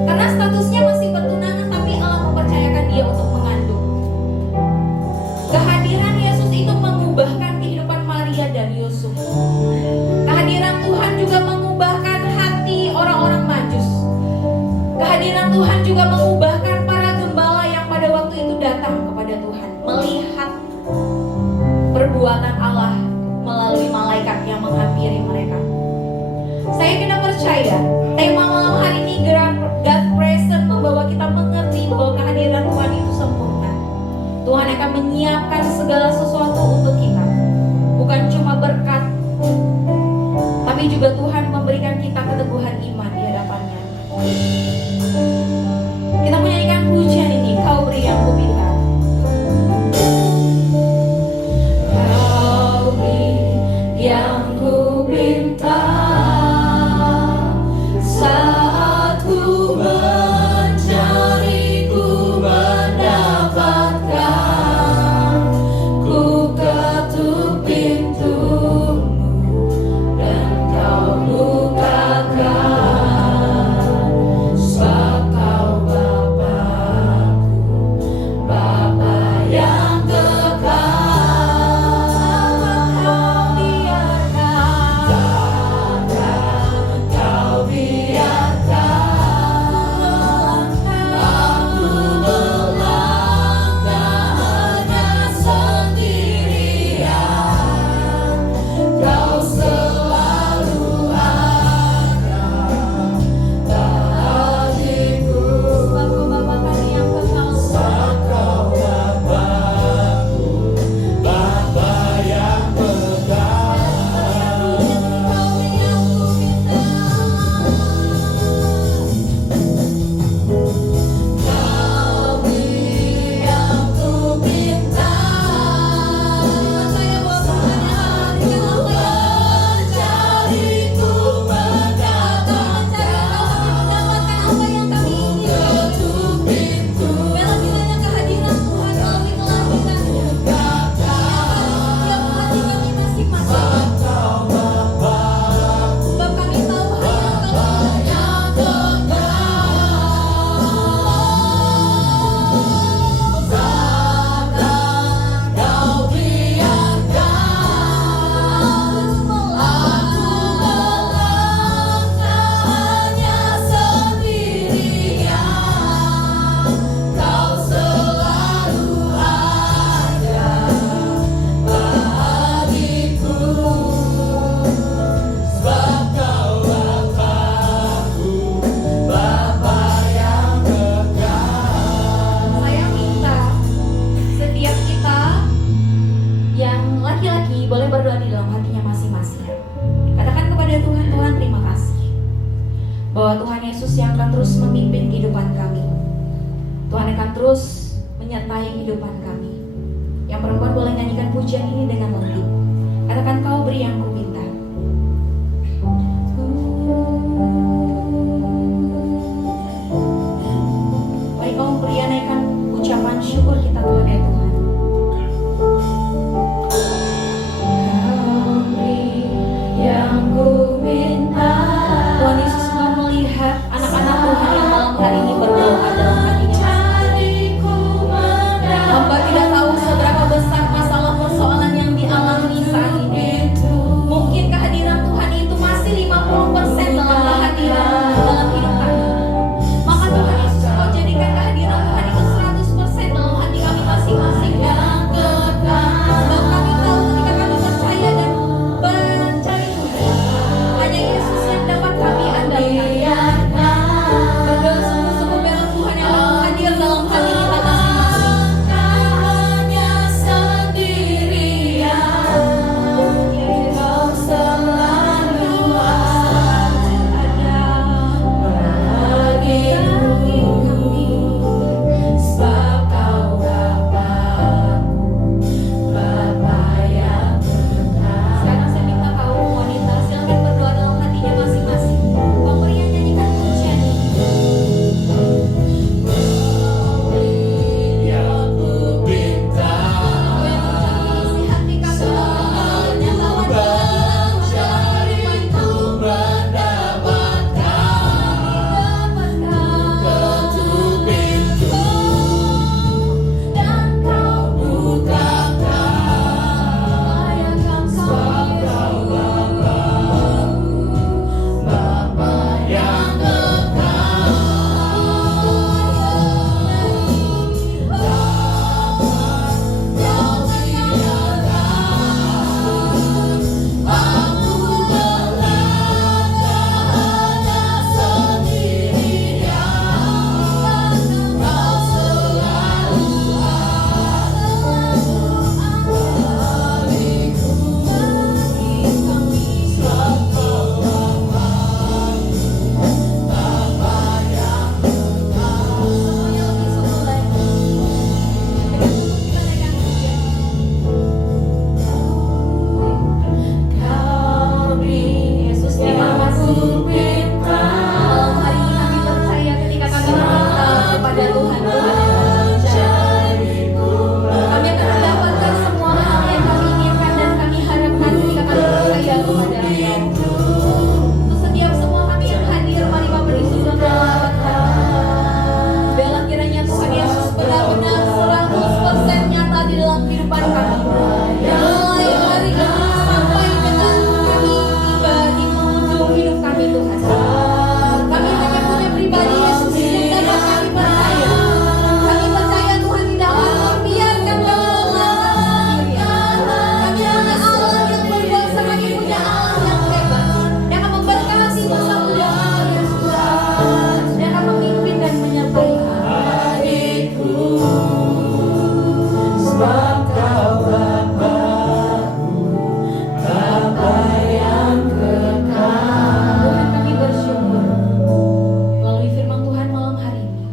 karena statusnya masih bertunangan, tapi Allah mempercayakan dia untuk mengandung. Kehadiran Yesus itu mengubahkan kehidupan Maria dan Yusuf. Kehadiran Tuhan juga mengubahkan hati orang-orang Majus. Kehadiran Tuhan juga mengubahkan para gembala yang pada waktu itu datang kepada Tuhan, melihat perbuatan Allah melalui malaikat yang menghampiri mereka. Saya kena percaya tema malam hari ini God Present membawa kita mengerti bahwa kehadiran Tuhan itu sempurna. Tuhan akan menyiapkan segala sesuatu untuk kita, bukan cuma berkat, tapi juga Tuhan memberikan kita keteguhan iman di hadapannya. Kita menyanyikan pujian ini, Kau beri yang kupinta. Kau beri yang kupinta. Saat ku mencari, ku mendapatkan. Ku ketuk pintumu dan kau buka. bahwa Tuhan Yesus yang akan terus memimpin kehidupan kami. Tuhan akan terus menyertai kehidupan kami. Yang perempuan boleh nyanyikan pujian ini dengan lembut. Katakan, kau beri yang ku minta. Mari kau beri naikkan ucapan syukur kita Tuhan ya Tuhan. Kau beri yang ku minta. Tuhan Yesus mau melihat anak-anak Tuhan yang malam hari ini berdoa dalam hatinya. Hamba tidak tahu seberapa besar masalah persoalan yang dialami saat ini. Mungkin kehadiran Tuhan itu masih 50% dalam kehadiran dalam hidup kami. Maka Tuhan Yesus mau jadikan kehadiran Tuhan itu 100% dalam hati kami masing-masing. Sebab kami tahu ketika kami percaya dan mencari Tuhan, hanya Yesus yang dapat kami andalkan. Berdoa sungguh-sungguh biarlah Tuhan yang mau hadir dalam hati kita masing-masing. Sekarang saya minta kaum wanita silakan berdoa dalam hatinya masing-masing. Kaum pria nyanyikan pujian ini. Isi hati kami nyatakan mencari ketuk pintu dan kau bukakan layakkan Bapa yang Yesus terima kasih. Malam hari ini kami percaya ketika kami meminta kepada Tuhan kami akan mendapatkan semua hal yang kami inginkan dan kami harapkan ketika kami percaya kepada Dia. Untuk setiap semua kami yang hadir, mari Bapak di surga melawat kami. Biarlah kiranya Tuhan Yesus benar-benar 100% nyata di dalam kehidupan kami. Mulai hari ini sampai dengan kami tiba di penghujung hidup kami Tuhan. Kami hanya punya pribadi Yesus yang dapat kami percaya. Kami percaya Tuhan tidak akan membiarkan kami melangkah sendirian. Kami punya Allah yang berkuasa, kami punya Allah yang hebat, yang akan memberkati masa muda kami Yesus, yang akan memimpin dan menyertai kami. Sebab kau Bapa yang kekal. Tuhan, kami bersyukur melalui firman Tuhan malam hari ini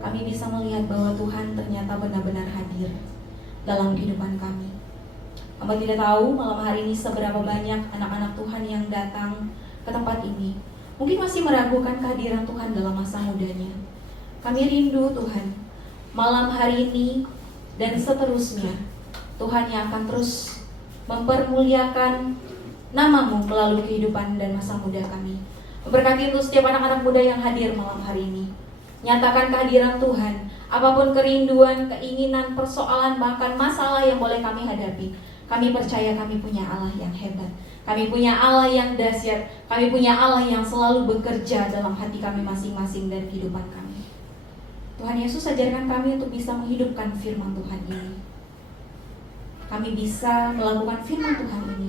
kami bisa melihat bahwa Tuhan ternyata benar-benar hadir dalam kehidupan kami. Hamba tidak tahu malam hari ini seberapa banyak anak-anak Tuhan yang datang ke tempat ini mungkin masih meragukan kehadiran Tuhan dalam masa mudanya. Kami rindu Tuhan malam hari ini dan seterusnya Tuhan yang akan terus mempermuliakan nama-Mu melalui kehidupan dan masa muda kami. Berkati untuk setiap anak-anak muda yang hadir malam hari ini. Nyatakan kehadiran Tuhan, apapun kerinduan, keinginan, persoalan, bahkan masalah yang boleh kami hadapi. Kami percaya kami punya Allah yang hebat. Kami punya Allah yang dahsyat. Kami punya Allah yang selalu bekerja dalam hati kami masing-masing dan kehidupan kami. Tuhan Yesus ajarkan kami untuk bisa menghidupkan firman Tuhan ini. Kami bisa melakukan firman Tuhan ini.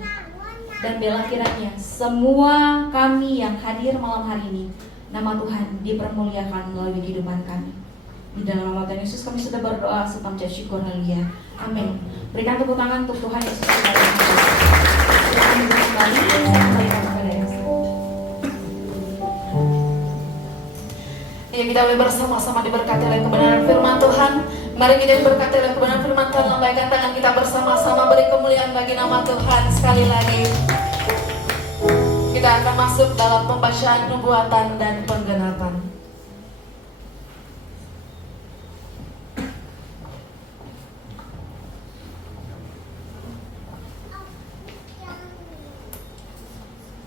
Dan bela kiranya semua kami yang hadir malam hari ini, nama Tuhan dipermuliakan melalui kehidupan kami. Di dalam nama Tuhan Yesus kami sudah berdoa serta mengucap syukur, haleluya. Amin. Berikan tepuk tangan untuk Tuhan Yesus. Silakan duduk kembali. Sampai kepada Yesus. Ya, kita boleh bersama-sama diberkati oleh kebenaran firman Tuhan. Mari kita diberkati oleh kebenaran firman Tuhan. Lambaikan tangan kita bersama-sama, beri kemuliaan bagi nama Tuhan. Sekali lagi kita akan masuk dalam pembacaan nubuatan dan penggenapan.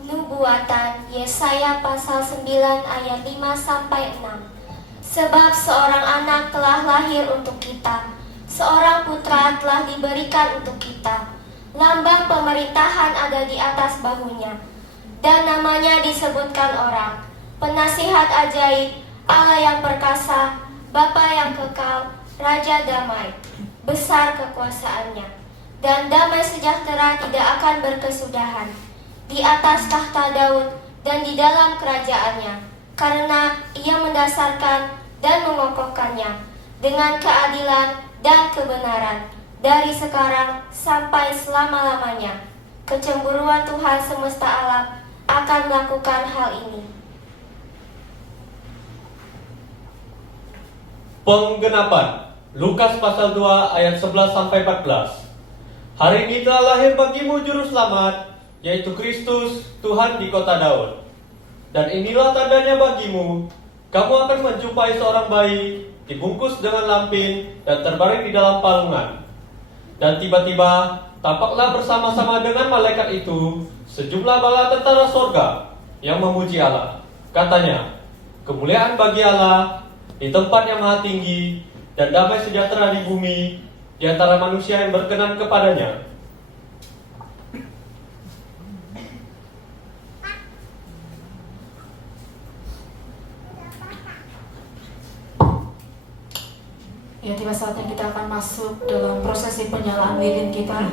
Nubuatan Yesaya pasal 9 ayat 5-6. Sebab seorang anak telah lahir untuk kita, seorang putra telah diberikan untuk kita. Lambang pemerintahan ada di atas bahunya, dan namanya disebutkan orang, Penasihat ajaib, Allah yang perkasa, Bapa yang kekal, Raja damai. Besar kekuasaannya, dan damai sejahtera tidak akan berkesudahan di atas tahta Daud dan di dalam kerajaannya, karena ia mendasarkan dan mengokohkannya dengan keadilan dan kebenaran dari sekarang sampai selama-lamanya. Kecemburuan Tuhan semesta alam akan melakukan hal ini. Penggenapan Lukas pasal 2 ayat 11-14. Hari ini telah lahir bagimu juru selamat, yaitu Kristus Tuhan di kota Daud. Dan inilah tandanya bagimu, kamu akan menjumpai seorang bayi dibungkus dengan lampin dan terbaring di dalam palungan. Dan tiba-tiba tampaklah bersama-sama dengan malaikat itu sejumlah bala tentara sorga yang memuji Allah. Katanya, kemuliaan bagi Allah di tempat yang maha tinggi, dan damai sejahtera di bumi di antara manusia yang berkenan kepadanya. Ya, tiba saatnya kita akan masuk dalam prosesi penyalaan lilin kita.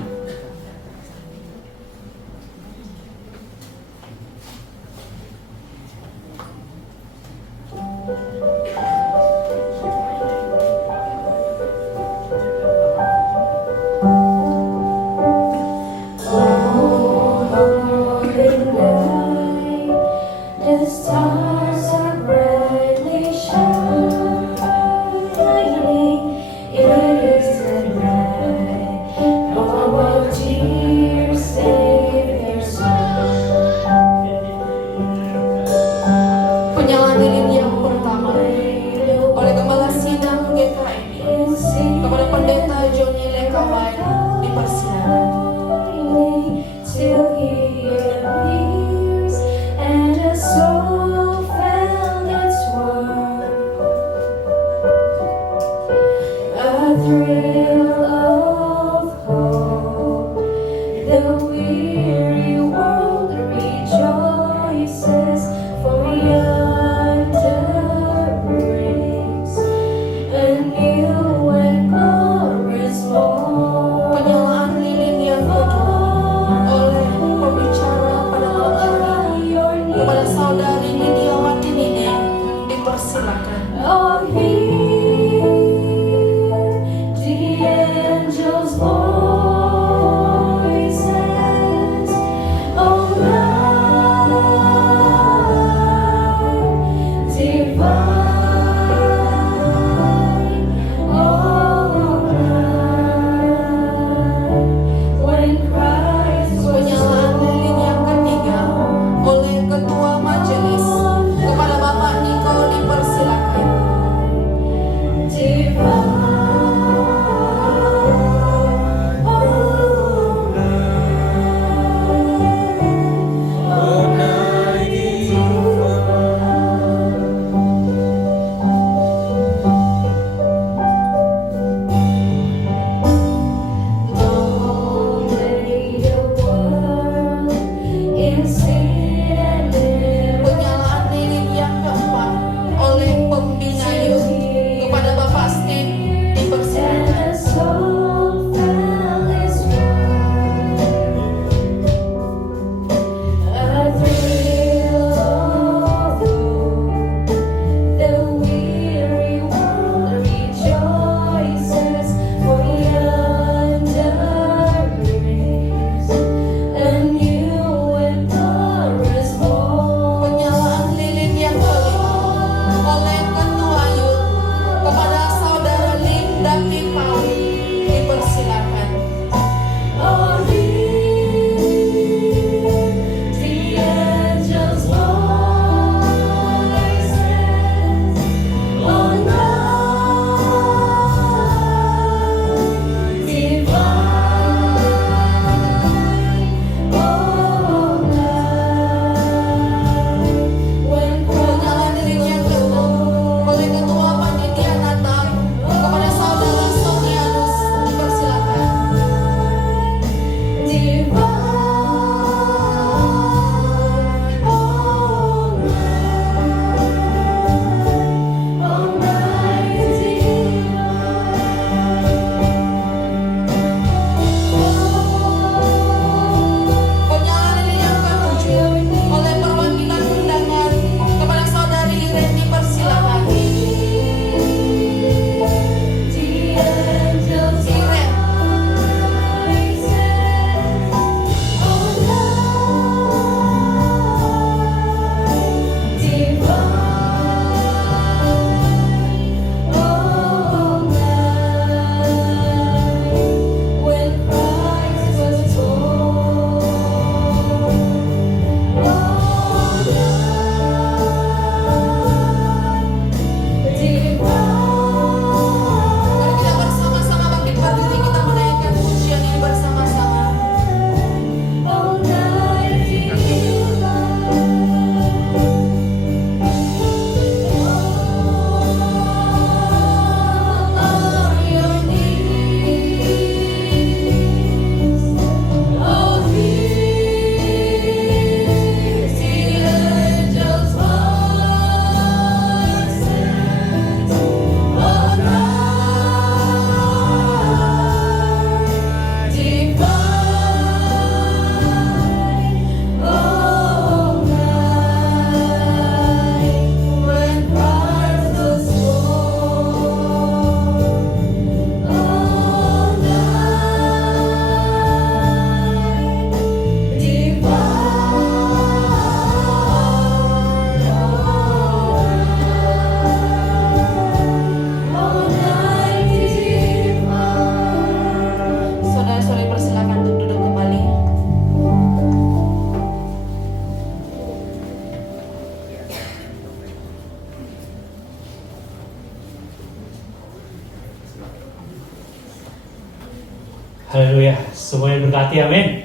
Haleluya, semuanya berkati, amin.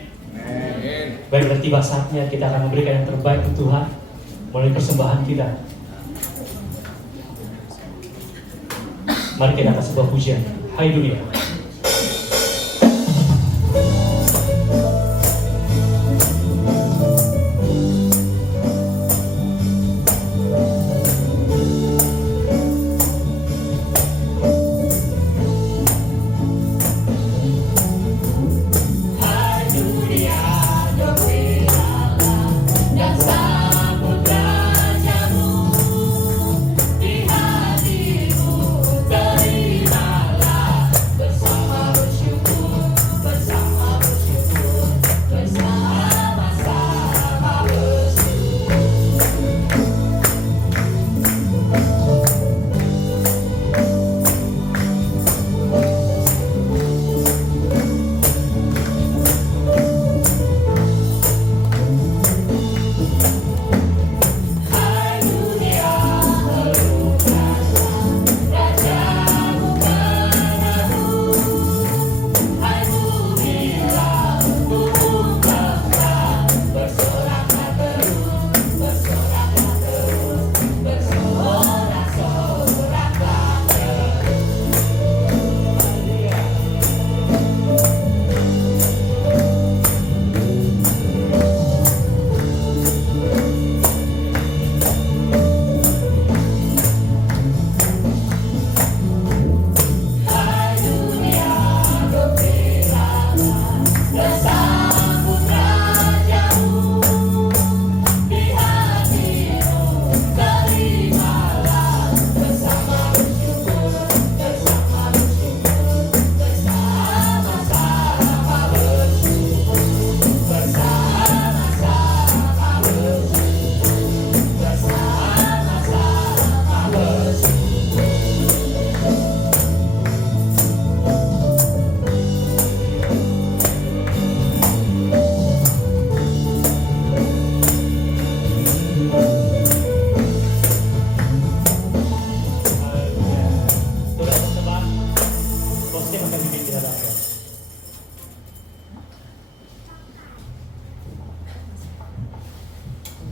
Baik, berarti tiba saatnya kita akan memberikan yang terbaik untuk Tuhan melalui persembahan kita. Mari kita akan sebuah pujian. Hai dunia.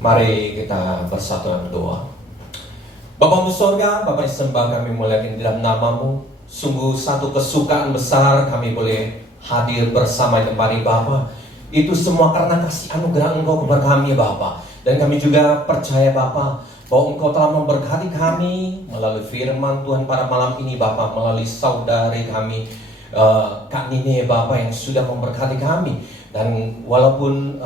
Mari kita bersatu dalam doa. Bapa di sorga, Bapa yang sembah kami muliakan di dalam nama-Mu. Sungguh satu kesukaan besar kami boleh hadir bersama di tempat ini Bapa. Itu semua karena kasih anugerah Engkau kepada kami Bapa. Dan kami juga percaya Bapa bahwa Engkau telah memberkati kami melalui firman Tuhan pada malam ini Bapa, melalui saudari kami Kak Nine Bapa yang sudah memberkati kami. Dan walaupun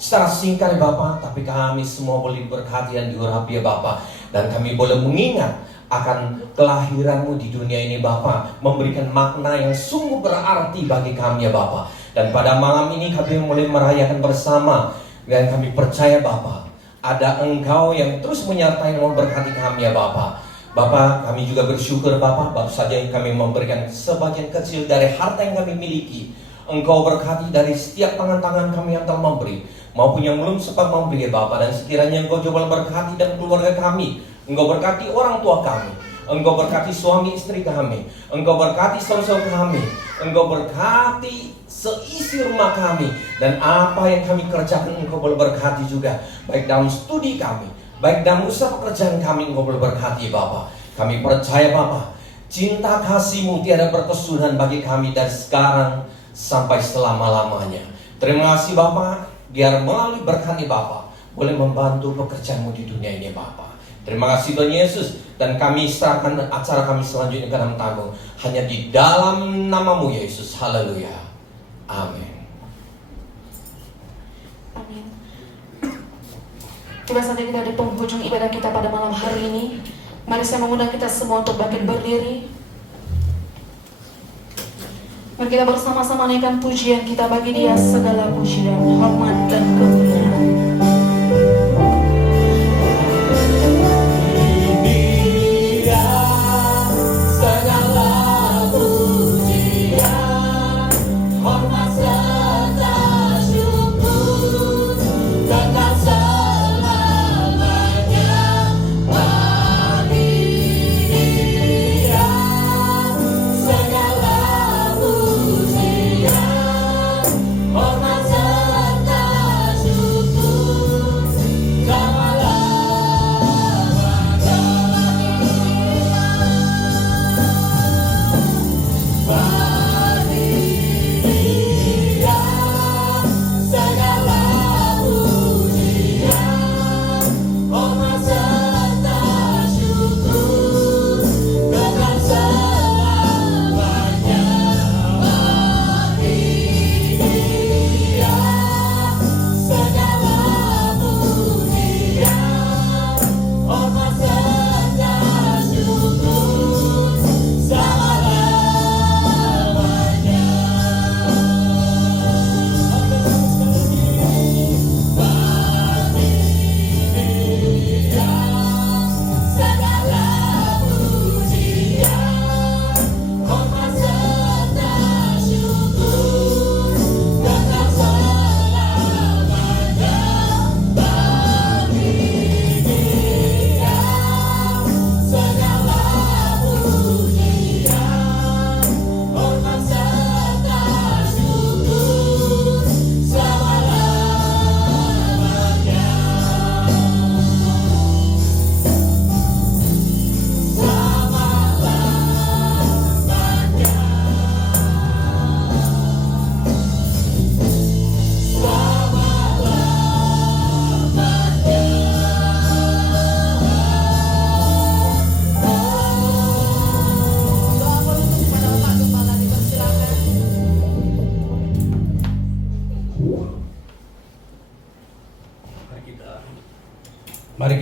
secara singkat Bapa, tapi kami semua boleh berkati dan diurapi ya Bapa. Dan kami boleh mengingat akan kelahiran-Mu di dunia ini Bapa, memberikan makna yang sungguh berarti bagi kami ya Bapa. Dan pada malam ini kami boleh merayakan bersama. Dan kami percaya Bapa, ada Engkau yang terus menyertai dan memberkati kami ya Bapa. Bapa, kami juga bersyukur Bapa, baru saja kami memberikan sebagian kecil dari harta yang kami miliki. Engkau berkati dari setiap tangan-tangan kami yang telah memberi, maupun yang belum sempat memberi ya Bapa. Dan sekiranya Engkau coba berkati dan keluarga kami, Engkau berkati orang tua kami, Engkau berkati suami istri kami, Engkau berkati saudara kami, Engkau berkati seisi rumah kami. Dan apa yang kami kerjakan Engkau boleh berkati juga, baik dalam studi kami, baik dalam usaha pekerjaan kami, Engkau boleh berkati Bapa. Kami percaya Bapa, cinta kasih-Mu tiada berkesudahan bagi kami dari sekarang sampai selama-lamanya. Terima kasih Bapa, biar melalui berkat ini Bapa boleh membantu pekerjaan-Mu di dunia ini Bapa. Terima kasih Tuhan Yesus. Dan kami serahkan acara kami selanjutnya ke dalam tangan-Mu, hanya di dalam nama-Mu Yesus. Haleluya. Amin. Amin. Tiba saatnya kita di penghujung ibadah kita pada malam hari ini. Mari saya mengundang kita semua untuk bangkit berdiri. Mari kita bersama-sama naikkan pujian kita bagi Dia segala puji dan hormat dan kemuliaan. Segala pujian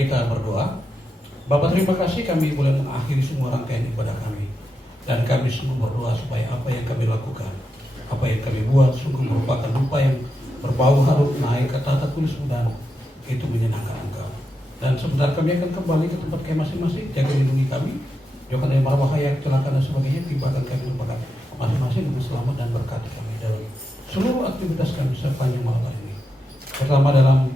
kita berdoa. Bapak, terima kasih kami boleh mengakhiri semua rangkaian ibadah kami. Dan kami sungguh berdoa supaya apa yang kami lakukan, apa yang kami buat sungguh merupakan rupa yang berbau harum naik ke tata tulis dan itu menyenangkan Engkau. Dan sebentar kami akan kembali ke tempat kami masing-masing. Jaga lindungi kami, jauhkan dari mara bahaya, kecelakaan dan sebagainya. Tibakan kami tempat masing-masing dengan selamat dan berkati kami dalam seluruh aktivitas kami sepanjang malam hari ini. Pertama dalam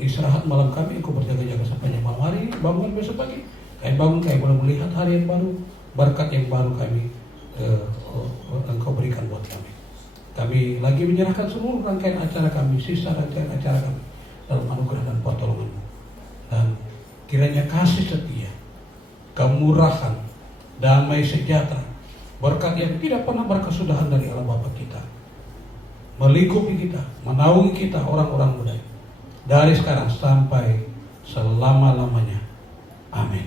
istirahat malam kami, Engkau berjaga-jaga sepanjang malam hari. Bangun besok pagi, kami bangun, kami boleh melihat hari yang baru, berkat yang baru kami Engkau berikan buat kami. Kami lagi menyerahkan seluruh rangkaian acara kami, sisa rangkaian acara kami dalam anugerah dan pertolongan-Mu. Dan kiranya kasih setia, kemurahan, damai sejahtera, berkat yang tidak pernah berkesudahan dari Allah Bapa kita melingkupi kita, menaungi kita orang-orang muda dari sekarang sampai selama-lamanya. Amin.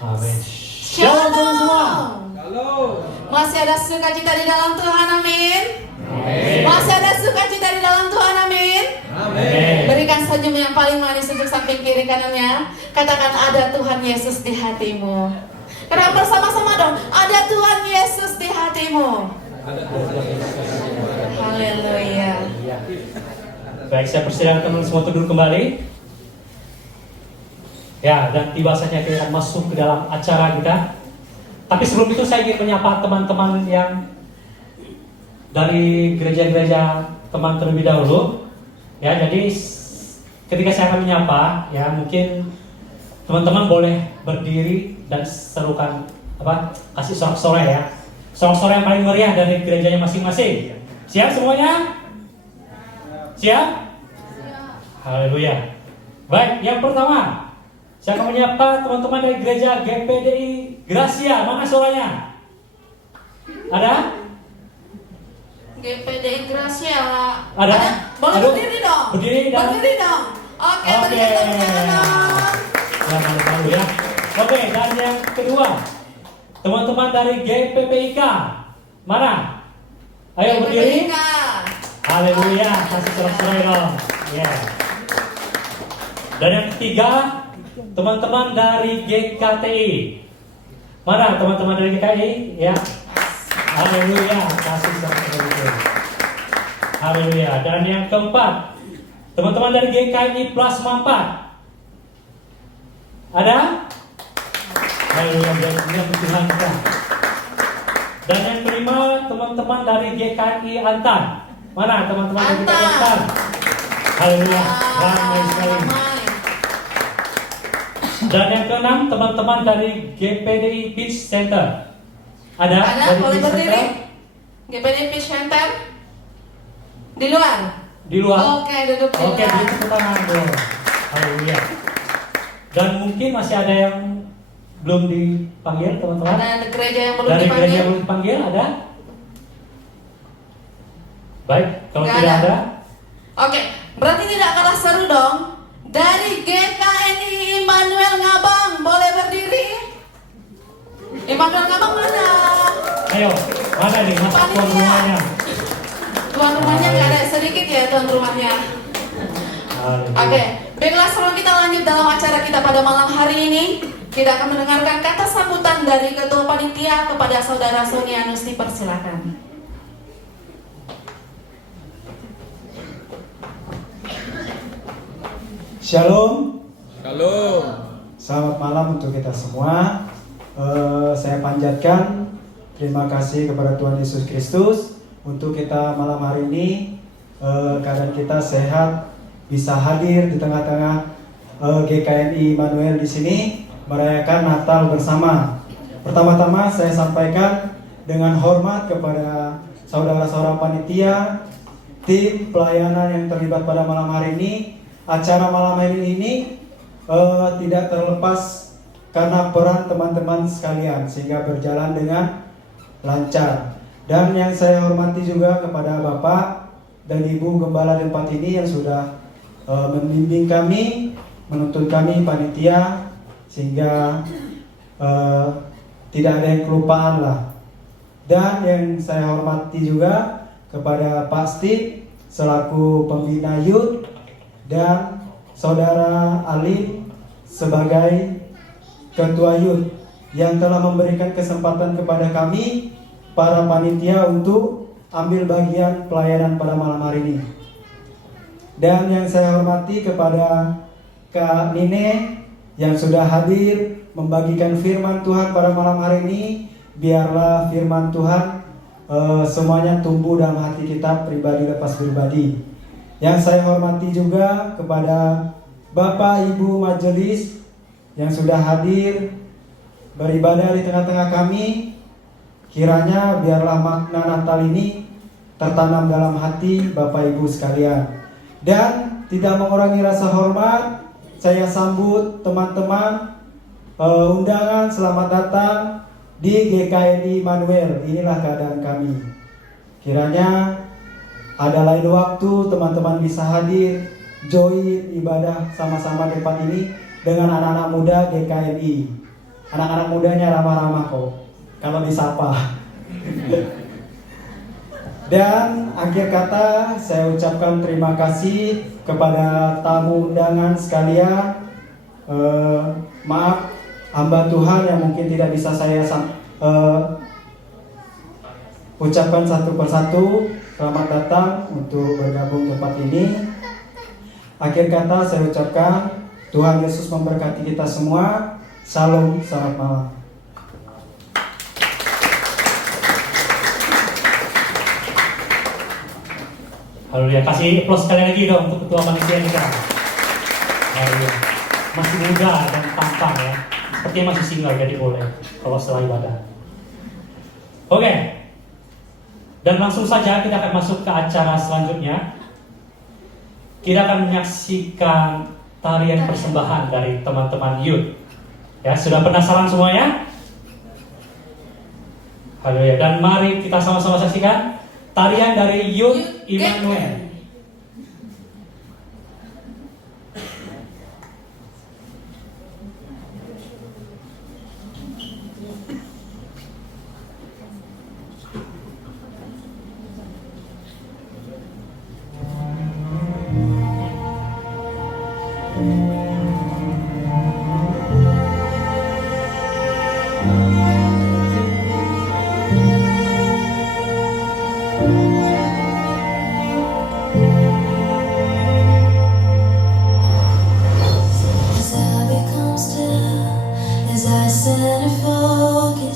Amin. Shalom semua. Halo. Masih ada sukacita di dalam Tuhan, amin. Masih ada sukacita di dalam Tuhan, amin. Amin. Berikan senyum yang paling manis untuk samping kiri kanannya. Katakan, ada Tuhan Yesus di hatimu. Katakan bersama-sama dong, ada Tuhan Yesus di hatimu. Haleluya. Baik, saya persilakan teman semua duduk kembali. Ya, dan tiba saatnya kita akan masuk ke dalam acara kita. Tapi sebelum itu saya ingin menyapa teman-teman yang dari gereja-gereja teman terlebih dahulu. Ya, jadi ketika saya akan menyapa, ya mungkin teman-teman boleh berdiri dan serukan kasih sorak-sorai ya. Sorak-sorai yang paling meriah dari gerejanya masing-masing. Siap semuanya? Siap? Haleluya. Baik, yang pertama saya akan menyapa teman-teman dari gereja GPDI Gracia. Mana suaranya? Ada? GPDI Gracia. Ada? Boleh Aduh. berdiri dong. Berdiri dan Berdiri dong. Oke, berikan tepuk tangan dong. Ya, malu-malu ya. Oke, dan yang kedua, teman-teman dari GPPIK. Mana? Ayo berdiri. GPPIK. Haleluya, kasih sorak-sorai dong. Ya. Dan yang ketiga, teman-teman dari GKTI. Mana teman-teman dari GKTI? Ya. Haleluya, kasih sorak-sorai. Haleluya. Dan yang keempat, teman-teman dari GKI Plasma 4. Ada? Haleluya, dan Tuhan kita. Dan yang kelima, teman-teman dari GKI Antan. Mana teman-teman dari GKI Antan? Haleluya, ramai sekali. Dan yang keenam, teman-teman dari GPDI Beach Center. Ada? Dari Boleh Beach berdiri? Center? GPDI Beach Center? Di luar? Di luar. Oke, duduk di Oke, luar. beri tepuk tangan dulu. Haleluya. Dan mungkin masih ada yang belum dipanggil, teman-teman. Ada gereja yang belum Dari gereja dipanggil? yang belum dipanggil ada? Baik, kalau Nggak tidak ada. ada, Oke, berarti tidak kalah seru dong. Dari GKNI Immanuel Ngabang, boleh berdiri? Immanuel Ngabang mana? ayo, mana nih mas tuan Panitia. rumahnya? Tuan rumahnya nggak ada, sedikit ya tuan rumahnya. Haleluya. Oke, baiklah sebelum kita lanjut dalam acara kita pada malam hari ini, kita akan mendengarkan kata sambutan dari Ketua Panitia kepada Saudara Sonianus, dipersilakan. Shalom, Shalom. selamat malam untuk kita semua. Saya panjatkan terima kasih kepada Tuhan Yesus Kristus untuk kita malam hari ini keadaan kita sehat, bisa hadir di tengah-tengah GKNI Immanuel di sini merayakan Natal bersama. Pertama-tama saya sampaikan dengan hormat kepada saudara-saudara panitia, tim pelayanan yang terlibat pada malam hari ini. Acara malam hari ini tidak terlepas karena peran teman-teman sekalian sehingga berjalan dengan lancar. Dan yang saya hormati juga kepada Bapak dan Ibu Gembala tempat ini yang sudah membimbing kami, menuntun kami panitia sehingga tidak ada yang kelupaan lah. Dan yang saya hormati juga kepada Pak Steve selaku pembina youth dan Saudara Ali sebagai Ketua Youth yang telah memberikan kesempatan kepada kami para panitia untuk ambil bagian pelayanan pada malam hari ini. Dan yang saya hormati kepada Kak Nine yang sudah hadir membagikan firman Tuhan pada malam hari ini. Biarlah firman Tuhan semuanya tumbuh dalam hati kita pribadi lepas pribadi. Yang saya hormati juga kepada Bapak Ibu Majelis yang sudah hadir beribadah di tengah-tengah kami. Kiranya biarlah makna Natal ini tertanam dalam hati Bapak Ibu sekalian. Dan tidak mengurangi rasa hormat, saya sambut teman-teman undangan selamat datang di GKNI Immanuel. Inilah keadaan kami. Kiranya ada lain waktu teman-teman bisa hadir, join ibadah sama-sama di tempat ini dengan anak-anak muda GKNI. Anak-anak mudanya ramah-ramah kok kalau disapa. Dan akhir kata saya ucapkan terima kasih kepada tamu undangan sekalian. Maaf hamba Tuhan yang mungkin tidak bisa saya ucapkan satu persatu. Selamat datang untuk bergabung tempat ini. Akhir kata saya ucapkan Tuhan Yesus memberkati kita semua. Shalom, selamat malam. Haleluya, kasih applause sekali lagi dong untuk ketua panitia kita. Haleluya. Masih muda dan tampan ya. Sepertinya masih single, jadi boleh kalau setelah ibadah. Oke. Dan langsung saja kita akan masuk ke acara selanjutnya. Kita akan menyaksikan tarian persembahan dari teman-teman youth. Ya, sudah penasaran semuanya? Haleluya. Dan mari kita sama-sama saksikan tarian dari Youth Immanuel. God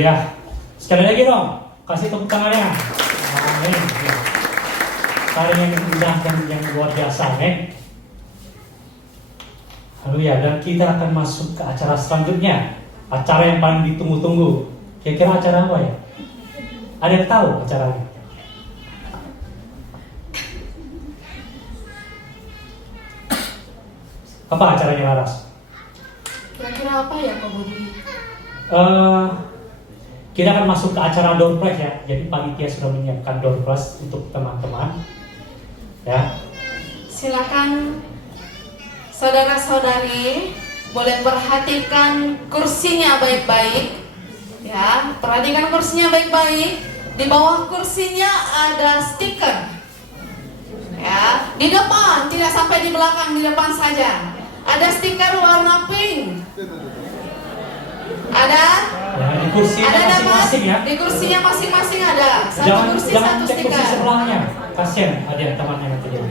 Haleluya. Sekali lagi dong, kasih tepuk tangannya. Amin. Saling yang indah dan yang luar biasa, amin. Haleluya. Dan kita akan masuk ke acara selanjutnya, acara yang paling ditunggu-tunggu. Kira-kira acara apa ya? Ada yang tahu acaranya? Apa acaranya, Laras? Kira-kira apa ya Pak Budi? Kita akan masuk ke acara door prize ya. Jadi panitia sudah menyiapkan door prize untuk teman-teman. Ya. Silakan saudara-saudari boleh perhatikan kursinya baik-baik. Ya, perhatikan kursinya baik-baik. Di bawah kursinya ada stiker. Ya, di depan, tidak sampai di belakang, di depan saja. Ada stiker warna pink. Ada? Ya, di kursinya Ada masing-masing ya. Di kursinya masing-masing ada. Satu kursi, jangan satu cek kursi stiker. sebelahnya. Kasian ada yang temannya nanti dia.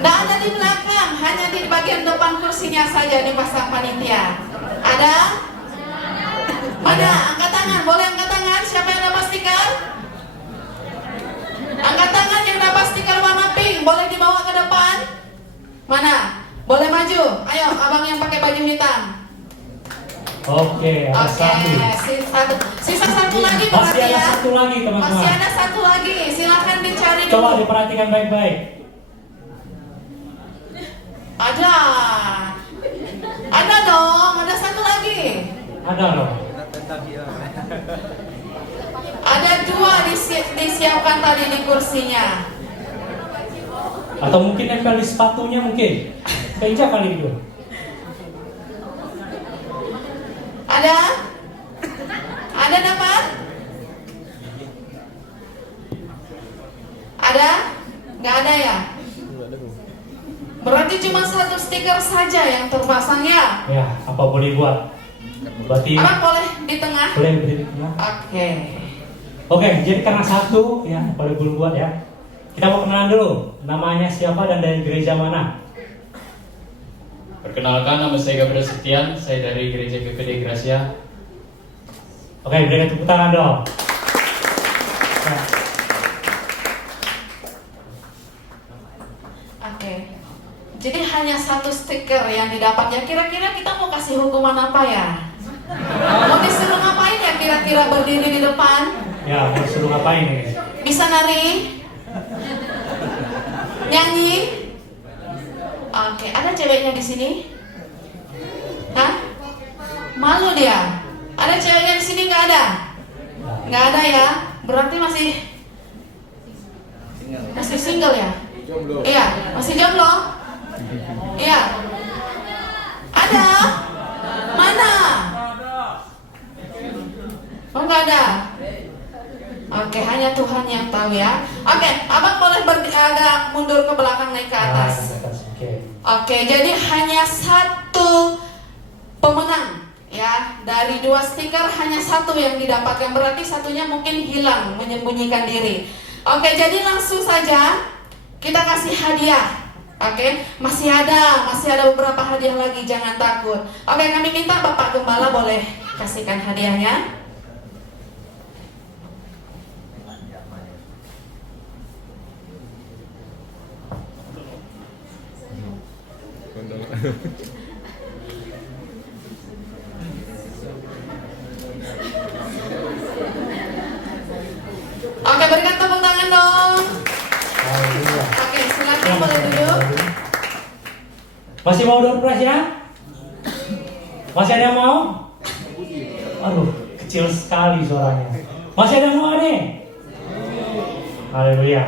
Nggak ada di belakang, hanya di bagian depan kursinya saja dipasang panitia. Ada? Mana? Angkat tangan, boleh angkat tangan. Siapa yang dapat stiker? Angkat tangan yang dapat stiker warna pink, boleh dibawa ke depan. Mana? Boleh maju. Ayo, abang yang pakai baju hitam. Oke, ada satu. Sisa satu lagi Masih berarti ada ya. satu lagi Masih teman-teman. ada satu lagi. Silahkan dicari dulu. Coba diperhatikan baik-baik. Ada. Ada dong, ada satu lagi. Ada loh. Ada dua disiapkan tadi di kursinya. Atau mungkin nempel di sepatunya mungkin. Keja kali itu. Ada? Ada dapat? Ada? Nggak ada ya? Berarti cuma satu stiker saja yang terpasang ya? Ya, apa boleh buat? Berarti Abang boleh di tengah? boleh berdiri ya. Oke. Oke, jadi karena satu ya boleh buat ya. Kita mau kenalan dulu. Namanya siapa dan dari gereja mana? Perkenalkan, nama saya Gabriel Setian, saya dari Gereja PPD Gracia. Oke, berikan tepuk tangan dong. Ya. Oke. Jadi hanya satu stiker yang didapat ya. Kira-kira kita mau kasih hukuman apa ya? Mau disuruh ngapain ya kira-kira berdiri di depan? Ya, mau suruh ngapain nih? Bisa nari? Nyanyi? Oke, ada ceweknya di sini? Hah? Malu dia? Ada ceweknya di sini nggak ada? Nggak ada ya? Berarti masih single ya? Iya, masih jomblo? Iya. Ada? Mana? Oh nggak ada. Oke, hanya Tuhan yang tahu ya. Oke, abang boleh agak mundur ke belakang naik ke atas. Oke, jadi hanya satu pemenang ya. Dari dua stiker hanya satu yang didapatkan. Berarti satunya mungkin hilang, menyembunyikan diri. Oke, jadi langsung saja kita kasih hadiah. Oke, masih ada beberapa hadiah lagi, jangan takut. Oke, kami minta Bapak Gembala boleh kasihkan hadiahnya. Oke, berikan tepuk tangan dong. Oke, silakan boleh duduk. Masih mau door prize ya? Masih ada yang mau? Aduh, kecil sekali suaranya. Masih ada yang mau nih? Haleluya.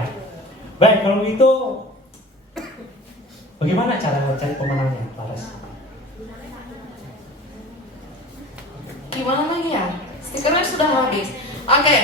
Baik, kalau gitu bagaimana cara cari pemenangnya, Laras? Gimana lagi ya? Stikernya sudah habis. Oke,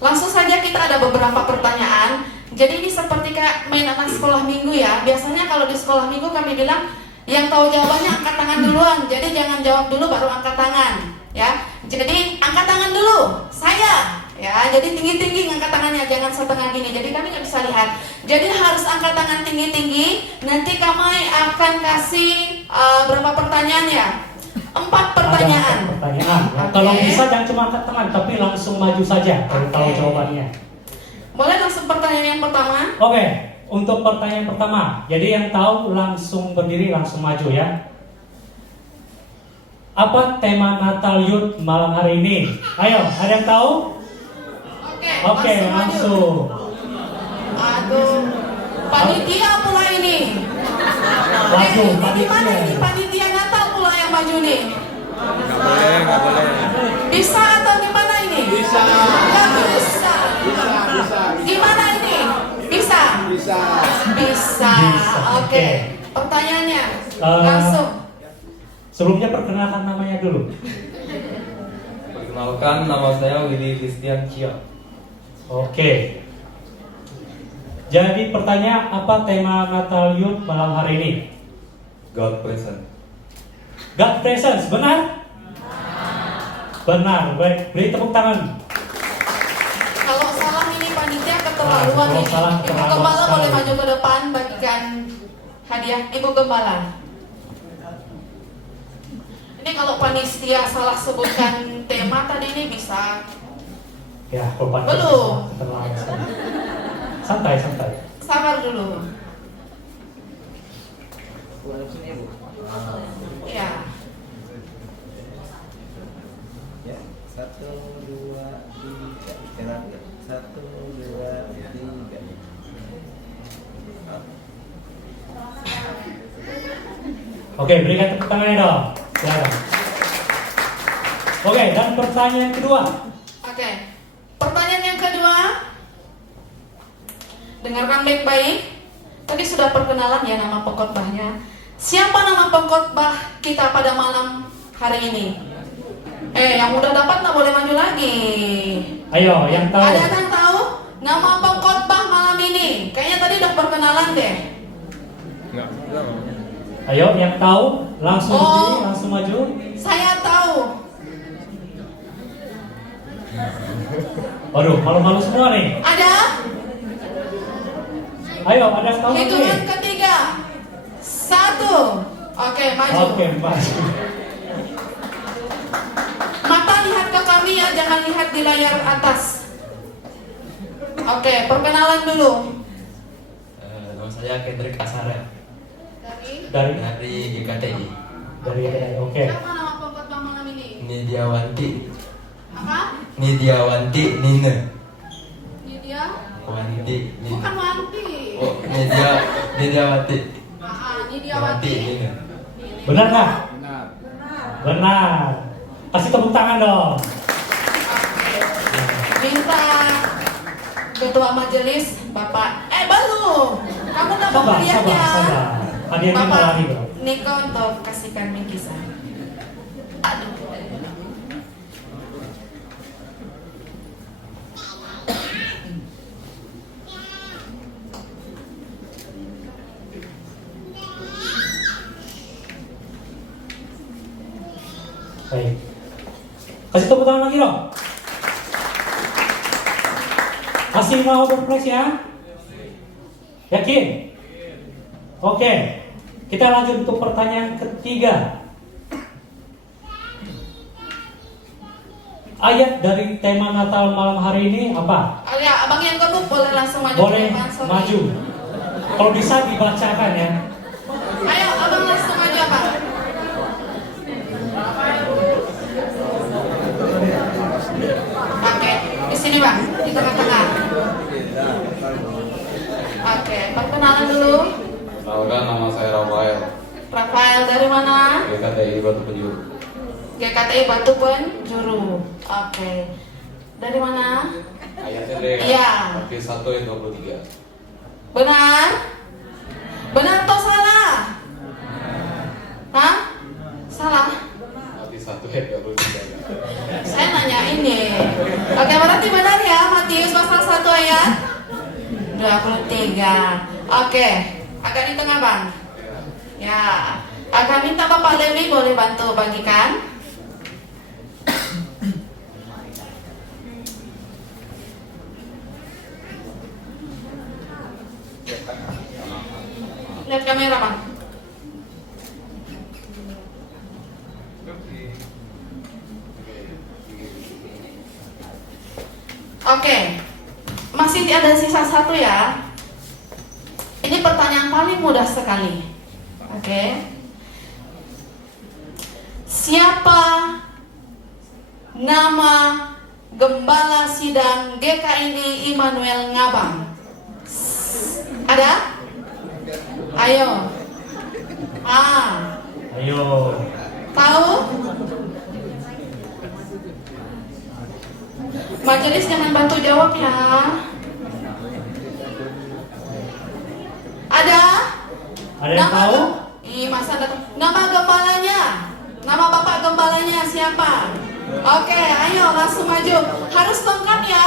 langsung saja kita ada beberapa pertanyaan. Jadi ini seperti kayak main anak sekolah minggu ya. Biasanya kalau di sekolah minggu kami bilang yang tahu jawabannya angkat tangan duluan. Jadi jangan jawab dulu baru angkat tangan, ya. Jadi angkat tangan dulu, saya. Ya, jadi tinggi-tinggi angkat tangannya, jangan setengah gini. Jadi kami nggak bisa lihat. Jadi harus angkat tangan tinggi-tinggi. Nanti kami akan kasih berapa pertanyaan ya. 4 pertanyaan. Ada 4 pertanyaan. Ya, Oke. kalau bisa jangan cuma angkat tangan, tapi langsung maju saja kalau tahu Oke. jawabannya. Boleh langsung pertanyaan yang pertama? Oke, untuk pertanyaan pertama. Jadi yang tahu langsung berdiri, langsung maju ya. Apa tema Natal Youth malam hari ini? Ayo, ada yang tahu? Oke, maju. langsung. Aduh, panitia pula ini. Waduh, Ini gimana panitia. ini panitia Natal pula yang maju nih? Nggak boleh. Bisa atau gimana ini? Bisa. Nggak bisa. Gimana ini? Bisa. Bisa. Bisa, Oke. oke. Pertanyaannya Eh, langsung. Sebelumnya perkenalkan namanya dulu. Perkenalkan, nama saya Willy Christian Chia. Oke. Jadi pertanyaan, apa tema Natal Youth malam hari ini? God present. God presence, benar? Benar, baik. Beri tepuk tangan. Kalau salah ini panitia keterlaluan Kalau ini. salah Ibu keterlaluan Gembala boleh sekali. maju ke depan bagikan hadiah Ibu Gembala. Ini kalau panitia salah sebutkan tema tadi ini bisa. Ya, korban Belum. keterlaluan sekali. Santai, santai. Sabar dulu. Ya. Ya, 1, 2, 3. 1, 2, 3. Oke, berikan tepuk tangannya dong. Silakan. Oke, dan pertanyaan kedua. Oke. Pertanyaan yang kedua. Dengarkan baik-baik. Tadi sudah perkenalan ya nama pengkhotbahnya. Siapa nama pengkhotbah kita pada malam hari ini? Yang udah dapat nggak boleh maju lagi. Ayo, yang tahu. Ada yang tahu nama pengkhotbah malam ini? Kayaknya tadi udah perkenalan deh. Nggak. Ayo, yang tahu langsung Oh. berdiri, langsung maju. Saya tahu. Waduh, malu-malu semua nih. Ada? Ayo, ada yang tahu Hitungan nih? ketiga. 1. Oke, maju. Oke, maju. Mata lihat ke kami ya, jangan lihat di layar atas. Oke, perkenalan dulu. Nama saya Kendrick Asara Dari dari GKTI. dari oke. Siapa nama pengkhotbah malam ini? Nidiawanti. Apa? Nidiawanti Nina. Nidia? Wanti. Bukan Wanti. Oh, Nidiawati. Nidiawati. Nina. Benar nggak? Benar. Kasih tepuk tangan dong. Minta ketua majelis Bapak. Belum. Kamu nggak mau Sabar, lihat sabar, ya? sabar. Hadiahnya Bapak mau lari dong. Niko untuk kasihkan bingkisan. Aduh. Baik. Kasih tepuk tangan lagi dong. Masih mau berproses ya? Yakin? Oke. Kita lanjut untuk pertanyaan ketiga. Ayat dari tema Natal malam hari ini apa? Ya, abang yang gemuk boleh langsung maju. Boleh ke depan, sorry. maju. Kalau bisa dibacakan ya. Ayo, abang langsung maju abang. Oke, di sini bang, di tengah-tengah. Oke, perkenalan dulu. Perkenalkan, nama saya Rafael. Rafael dari mana? GKTI Batu Penjuru. GKTI Batu Penjuru. Oke. Dari mana? Ayatnya deh. Iya. Matius 1 ayat 23. Benar? Benar atau salah? Hah? Salah? Matius 1 ayat 23. Saya nanya ini. Oke, berarti benar ya Matius pasal 1 ayat 23. Oke, agak di tengah bang. Ya, akan minta Bapak Lewi boleh bantu bagikan. Lihat kamera bang. Oke, masih ada sisa satu ya. Ini pertanyaan paling mudah sekali. Oke. Siapa nama Gembala Sidang GKID Immanuel Ngabang? Ada? Ayo. Ayo. Tahu? Majelis jangan bantu jawab ya. Ada? Ada yang tahu? Masa ada. Nama gembalanya? Nama bapak gembalanya siapa? Oke, ayo langsung maju. Harus lengkap ya.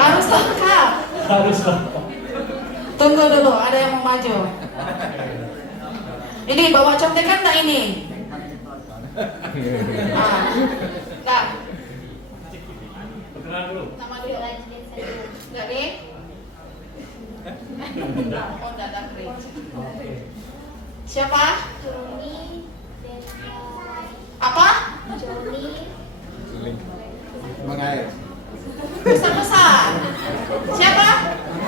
Harus lengkap. Harus lengkap. Tunggu dulu, ada yang mau maju. Ini bawa contekan tak ini? Nah. Perkenalan dulu. Nama dulu. Enggak nih? Oh, enggak ada gereja. Siapa? Joni. Apa? Joni. Mengair. Besar-besar. Siapa?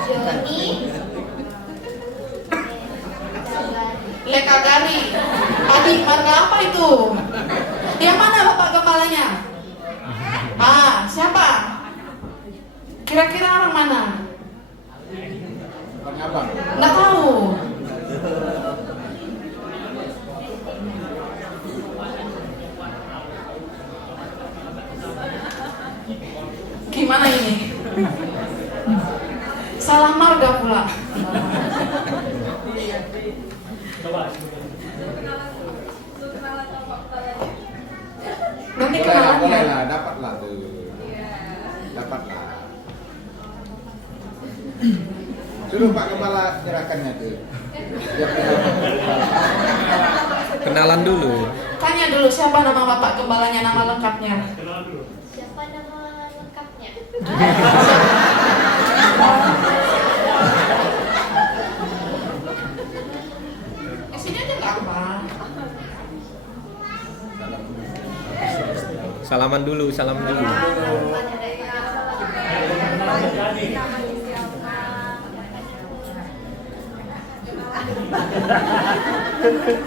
Joni. Lekagari. Adik marga apa itu? Yang mana bapak gembalanya? Siapa? Kira-kira orang mana? Abang. Nggak tahu. Gimana ini? Salah marga pula. Coba. Nanti kenalan ya. Boleh lah, dapatlah tuh. Dapatlah. Suruh Pak Kepala nyerahkannya tuh. Kenalan dulu. Tanya dulu siapa nama bapak gembalanya, nama lengkapnya. Siapa nama lengkapnya? Di sini aja nggak apa. Salaman dulu, salam dulu.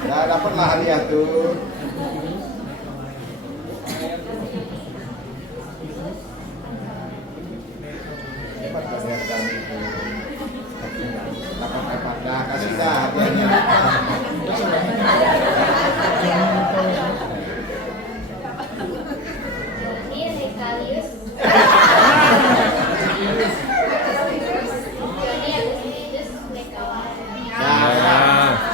Nah, dapatlah hadiah tuh. Dapat hadiah kami tuh. Dapat. Nah, kasih dah hadiahnya. Joni Rekalius. Joni Agustinus Lekawael.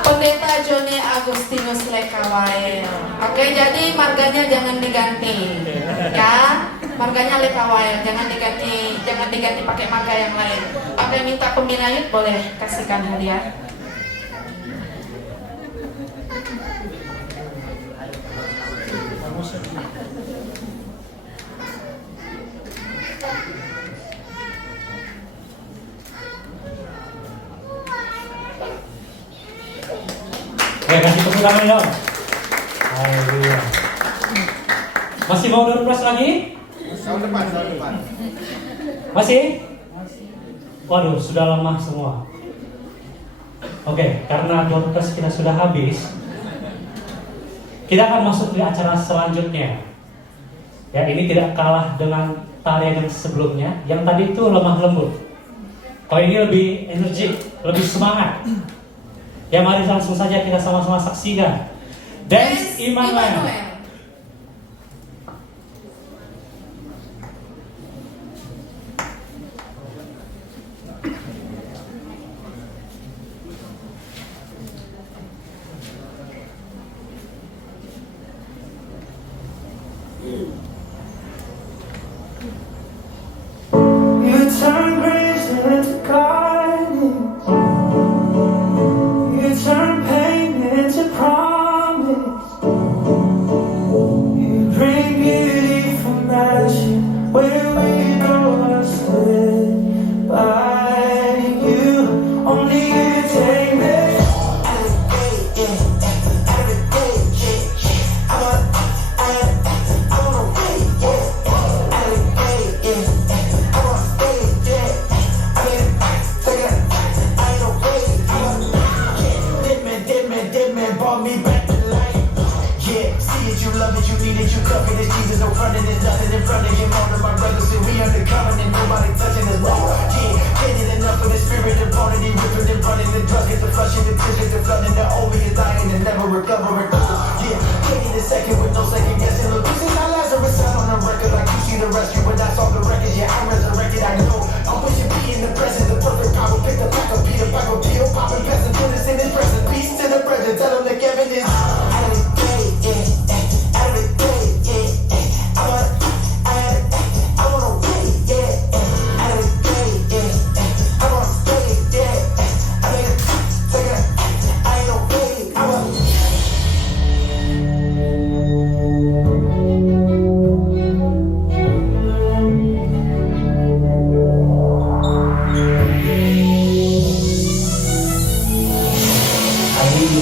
Pendeta Joni Agustinus Lekawael. Oke, jadi marganya jangan diganti. Ya, marganya Lekawael, jangan diganti pakai marga yang lain. Oke, minta pembina youth boleh kasihkan hadiah. Kasih tepuk tangan dong. Haleluya. Masih mau door prize lagi? Tahun depan. Masih? Waduh, sudah lama semua. Oke, karena door prize kita sudah habis, kita akan masuk di acara selanjutnya. Ya, ini tidak kalah dengan tarian yang sebelumnya. Yang tadi itu lemah lembut. Kalau ini lebih energik, lebih semangat. Ya, mari langsung saja kita sama-sama saksikan Dance Immanuel. You turn grace into kindness. You turn pain into promise.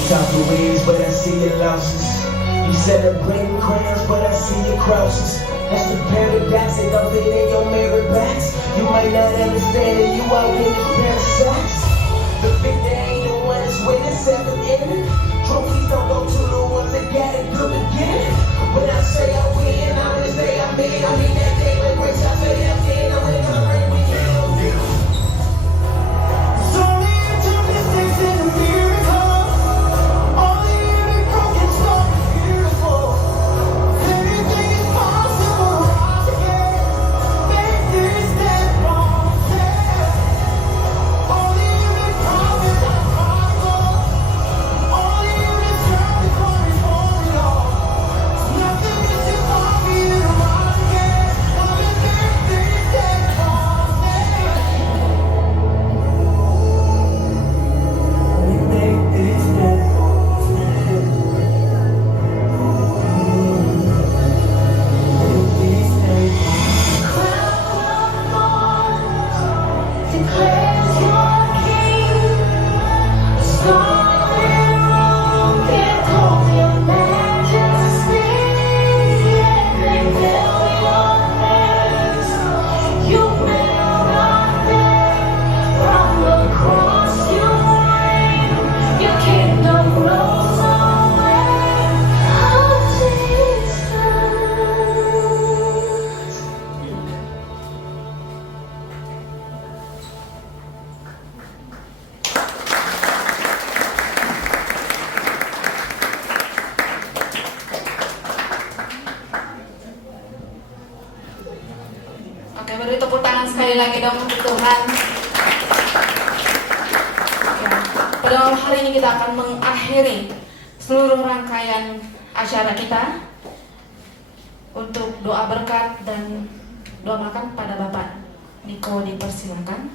count your wins, but I see your losses. You celebrate crowns, but I see your crosses. That's the paradox, and know that in your mirror backs. You might not understand it, you out in this parasites. The victor ain't the one that's winning, seven in. Trophies don't go to the ones that got it good beginning. When I say I win, I really say I mean that day when grace I feel that sin, I win the rain we can't feel. It's only into mistakes and a miracle. Only every broken soul is beautiful. Anything is possible, rise again. Make this step wrong, only every promise I prodigal. Only every turn is glory for it all. Nothing is too far for you to rise again. Only make this step wrong, make this step Declares your king, starting wrong, can't hold your majesty. Yet they tell your names, you will not bend. From the cross you reign, your kingdom rolls away. Oh Jesus. Oke, beri tepuk tangan sekali lagi dong untuk Tuhan. Ya, pada malam hari ini kita akan mengakhiri seluruh rangkaian acara kita untuk doa berkat dan doa makan pada Bapak Niko, dipersilakan.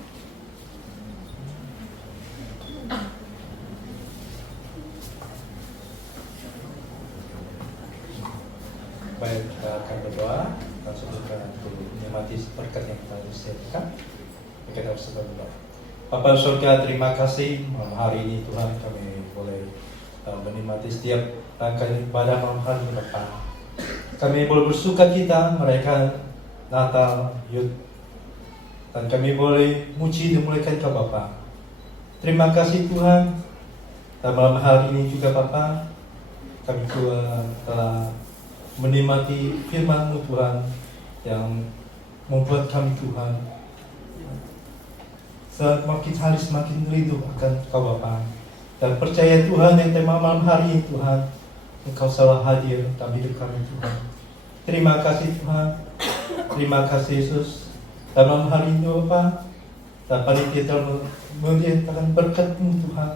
Baik, kita akan berdoa. Kita sebutkan untuk menikmati berkat yang kita siapkan. Kita harus berdoa. Bapa surga, terima kasih malam hari ini Tuhan kami boleh menikmati setiap rangkaian ibadah malam hari ini Bapa. Kami boleh bersuka cita mereka Natal, Yud, dan kami boleh muji dan muliakan Kau Bapa. Terima kasih Tuhan. Dan malam hari ini juga Bapa, kami telah menikmati firman-Mu Tuhan yang membuat kami Tuhan semakin hari semakin rindu akan Kau Bapa, dan percaya Tuhan yang tema malam hari ini Tuhan Engkau selalu hadir dalam hidup kami Tuhan. Terima kasih Tuhan, terima kasih Yesus. Dan malam hari ini Bapa, dan panitia telah melihatkan berkat-Mu Tuhan